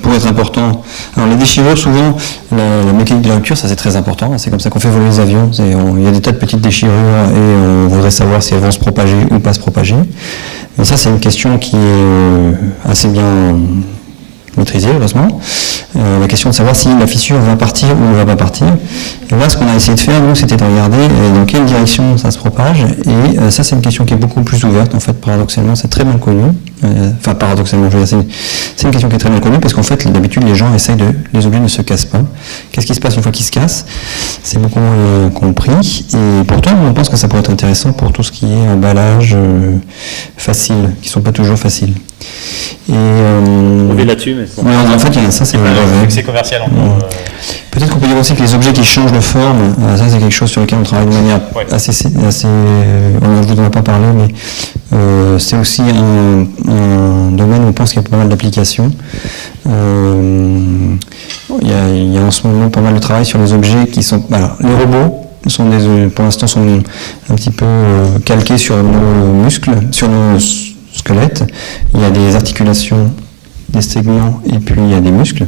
pourrait être important. Alors les déchirures, souvent, la mécanique de la rupture, ça c'est très important. C'est comme ça qu'on fait voler les avions. Il y a des tas de petites déchirures et on voudrait savoir si elles vont se propager ou pas se propager. Mais ça c'est une question qui est assez bien maîtrisée, heureusement. La question de savoir si la fissure va partir ou ne va pas partir. Et là, ce qu'on a essayé de faire, nous, c'était de regarder dans quelle direction ça se propage. Et ça, c'est une question qui est beaucoup plus ouverte. En fait, paradoxalement, c'est très mal connu. Enfin, paradoxalement, je veux dire, c'est une question qui est très mal connue parce qu'en fait, d'habitude, les gens essayent les objets ne se cassent pas. Qu'est-ce qui se passe une fois qu'ils se cassent? C'est beaucoup moins compris. Et pourtant, on pense que ça pourrait être intéressant pour tout ce qui est emballage facile, qui ne sont pas toujours faciles. Et on est là-dessus, mais ouais, en fait, ça c'est c'est commercial encore. Peut-être qu'on peut dire aussi que les objets qui changent de forme, ça c'est quelque chose sur lequel on travaille de manière assez on ne vous en a pas parlé, mais c'est aussi un domaine où on pense qu'il y a pas mal d'applications. Il y a en ce moment pas mal de travail sur les objets qui sont... Alors, les robots pour l'instant sont un petit peu calqués sur nos muscles, sur nos squelettes. Il y a des articulations, des segments et puis il y a des muscles.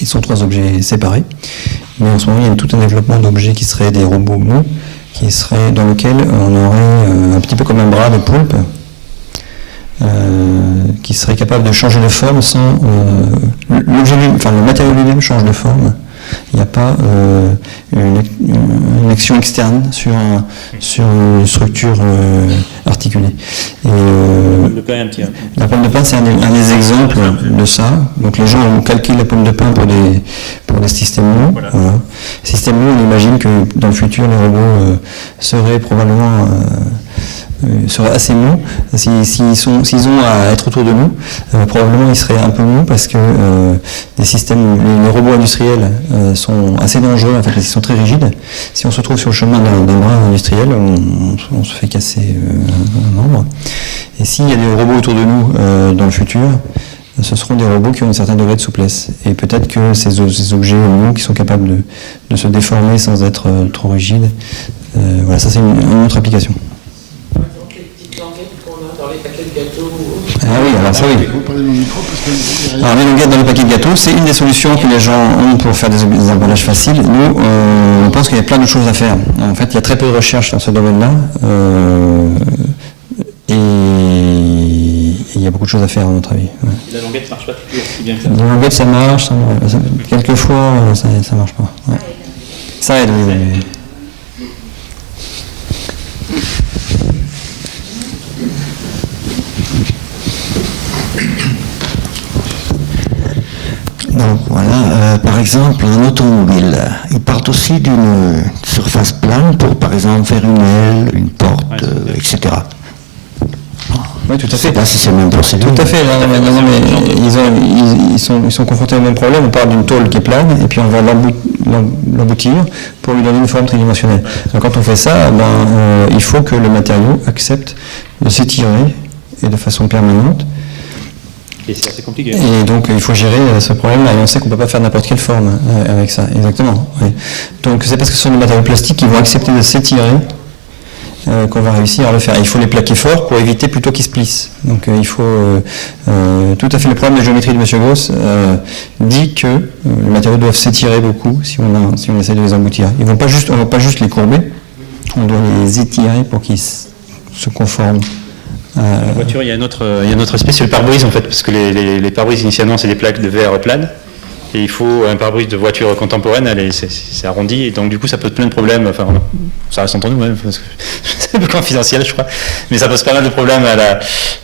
Ils sont trois objets séparés. Mais en ce moment, il y a tout un développement d'objets qui seraient des robots mous, dans lesquels on aurait un petit peu comme un bras de poulpe, qui serait capable de changer de forme sans... le matériau lui-même change de forme. Il n'y a pas une action externe sur une structure articulée. Et, la pomme de pin, c'est un des exemples de ça. Donc les gens ont calqué la pomme de pin pour des systèmes mous. Voilà. Systèmes mous, on imagine que dans le futur, les robots seraient probablement... seraient assez mous. S'ils ont à être autour de nous, probablement ils seraient un peu mous parce que les robots industriels sont assez dangereux en fait, parce qu'ils sont très rigides. Si on se trouve sur le chemin d'un bras industriel, on se fait casser un membre. Et s'il y a des robots autour de nous dans le futur, ce seront des robots qui ont un certain degré de souplesse. Et peut-être que ces objets mous qui sont capables de se déformer sans être trop rigides, voilà, ça c'est une autre application. Ah oui, alors ça oui. Alors les languettes dans les paquets de gâteaux, c'est une des solutions que les gens ont pour faire des emballages faciles. Nous, on pense qu'il y a plein de choses à faire. En fait, il y a très peu de recherche dans ce domaine-là. Et il y a beaucoup de choses à faire à notre avis. Ouais. La languette ne marche pas toujours aussi bien que ça. La languette, ça marche. Quelquefois, ça marche pas. Ouais. Ça aide, oui. Donc voilà, par exemple, un automobile, il part aussi d'une surface plane pour, par exemple, faire une aile, une porte, etc. Oui, tout à fait. Je ne sais pas si c'est le même procédé. Tout à fait. Ils sont confrontés au même problème. On parle d'une tôle qui est plane et puis on va l'emboutir pour lui donner une forme tridimensionnelle. Donc, quand on fait ça, il faut que le matériau accepte de s'étirer et de façon permanente. Et c'est assez compliqué. Et donc il faut gérer ce problème-là. Et on sait qu'on ne peut pas faire n'importe quelle forme avec ça. Exactement. Oui. Donc c'est parce que ce sont des matériaux plastiques qui vont accepter de s'étirer qu'on va réussir à le faire. Il faut les plaquer fort pour éviter plutôt qu'ils se plissent. Donc il faut tout à fait. Le problème de géométrie de M. Gross dit que les matériaux doivent s'étirer beaucoup si on essaie de les emboutir. On ne va pas juste les courber, on doit les étirer pour qu'ils se conforment. La voiture, il y a un autre aspect, c'est le pare-brise en fait, parce que les pare-brises initialement c'est des plaques de verre planes, et il faut un pare-brise de voiture contemporaine, c'est arrondi, et donc du coup ça pose plein de problèmes, enfin ça reste entre nous, hein, parce que c'est un peu confidentiel je crois, mais ça pose pas mal de problèmes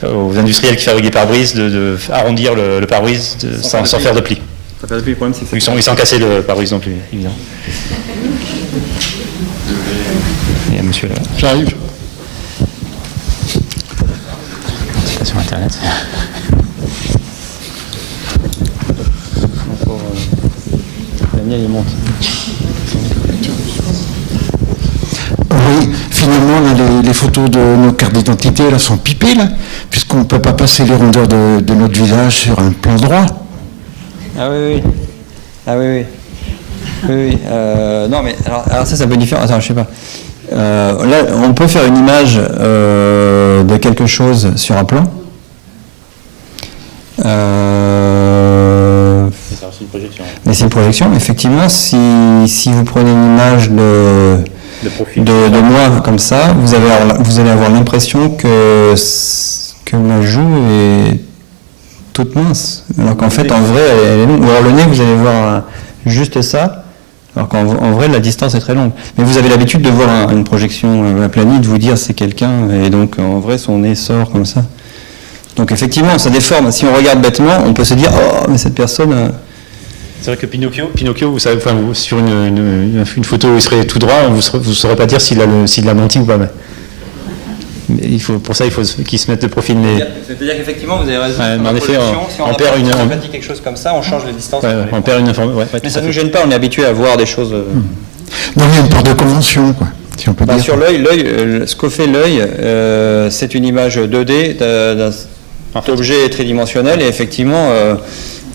aux industriels qui fabriquent des pare-brises de arrondir le pare-brise sans faire de pli. Ça fait le problème, c'est que ils sont cassés le pare-brise non plus, évidemment. Il y a monsieur là. J'arrive. Sur internet. La mienne, il monte. Oui, finalement, là, les photos de nos cartes d'identité là, sont pipées, là, puisqu'on ne peut pas passer les rondeurs de notre visage sur un plan droit. Ah oui, oui. Ah oui, oui. Oui, oui. Non, mais alors ça, c'est un peu différent. Attends, je sais pas. Là, on peut faire une image de quelque chose sur un plan. Mais c'est une projection. Effectivement, si vous prenez une image de moi comme ça, vous allez avoir l'impression que ma joue est toute mince. Alors qu'en fait, en vrai, elle est longue. Ou alors le nez, vous allez voir juste ça. Alors qu'en vrai, la distance est très longue. Mais vous avez l'habitude de voir une projection aplanie, de vous dire c'est quelqu'un, et donc en vrai, son nez sort comme ça. Donc effectivement, ça déforme. Si on regarde bêtement, on peut se dire « Oh, mais cette personne... » C'est vrai que Pinocchio, vous savez, enfin, sur une photo où il serait tout droit, vous ne saurez pas dire s'il a menti ou pas. Mais pour ça, il faut qu'il se mette de profil. C'est-à-dire qu'effectivement, vous avez raison. Mais en effet, si on a dit quelque chose comme ça, on change de distance. On perd une information. Mais ça ne nous gêne pas, on est habitué à voir des choses... Donc il y a une part de convention, quoi, si on peut dire. Sur l'œil, ce que fait l'œil, c'est une image 2D d'un objet tridimensionnel, et effectivement,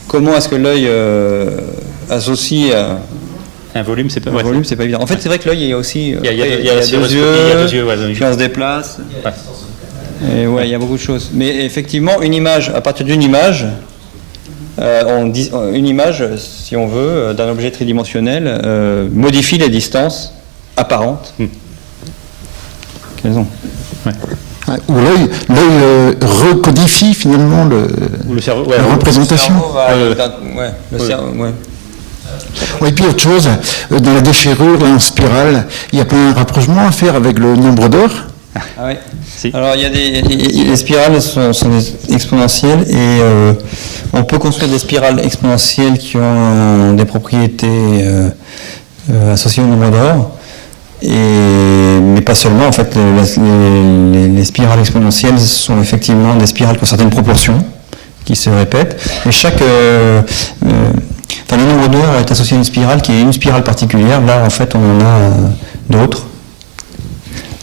comment est-ce que l'œil associe un volume, c'est pas, volume, c'est pas évident. En fait, c'est vrai que l'œil, il y a aussi il y a deux yeux, puis on se déplace. Et ouais, il y a beaucoup de choses. Mais effectivement, une image, à partir d'une image, une image, si on veut, d'un objet tridimensionnel, modifie les distances apparentes qu'elles ont. Ouais. Où l'œil recodifie finalement le cerveau, la représentation. Le cerveau, ouais. Oui, et puis autre chose, dans la déchirure, là, en spirale, il n'y a pas un rapprochement à faire avec le nombre d'heures? Ah oui. Si. Alors les spirales sont exponentielles, et on peut construire des spirales exponentielles qui ont des propriétés associées au nombre d'or, mais pas seulement. En fait, les spirales exponentielles sont effectivement des spirales qui ont certaines proportions qui se répètent, et le nombre d'or est associé à une spirale qui est une spirale particulière. Là, en fait, on en a d'autres.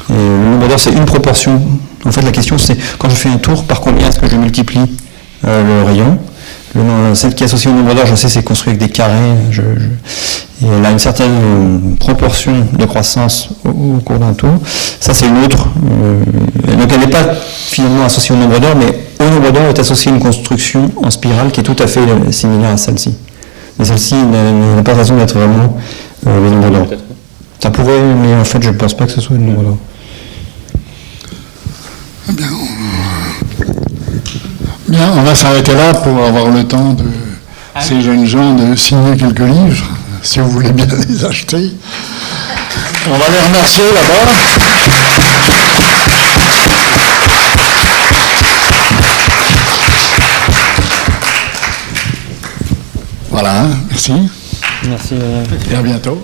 Et le nombre d'or, c'est une proportion. En fait, la question, c'est quand je fais un tour, par combien est-ce que je multiplie le rayon? Celle qui est associée au nombre d'or, je sais, c'est construit avec des carrés. Et elle a une certaine proportion de croissance au cours d'un tour. Ça, c'est une autre. Donc, elle n'est pas finalement associée au nombre d'or, mais au nombre d'or est associée une construction en spirale qui est tout à fait similaire à celle-ci. Mais celle-ci n'a pas raison d'être vraiment le nombre d'or. Ça pourrait, mais en fait, je ne pense pas que ce soit le nombre d'or. Bien, on va s'arrêter là pour avoir le temps de ces jeunes gens de signer quelques livres, si vous voulez bien les acheter. On va les remercier là-bas. Voilà, merci. Merci. Et à bientôt.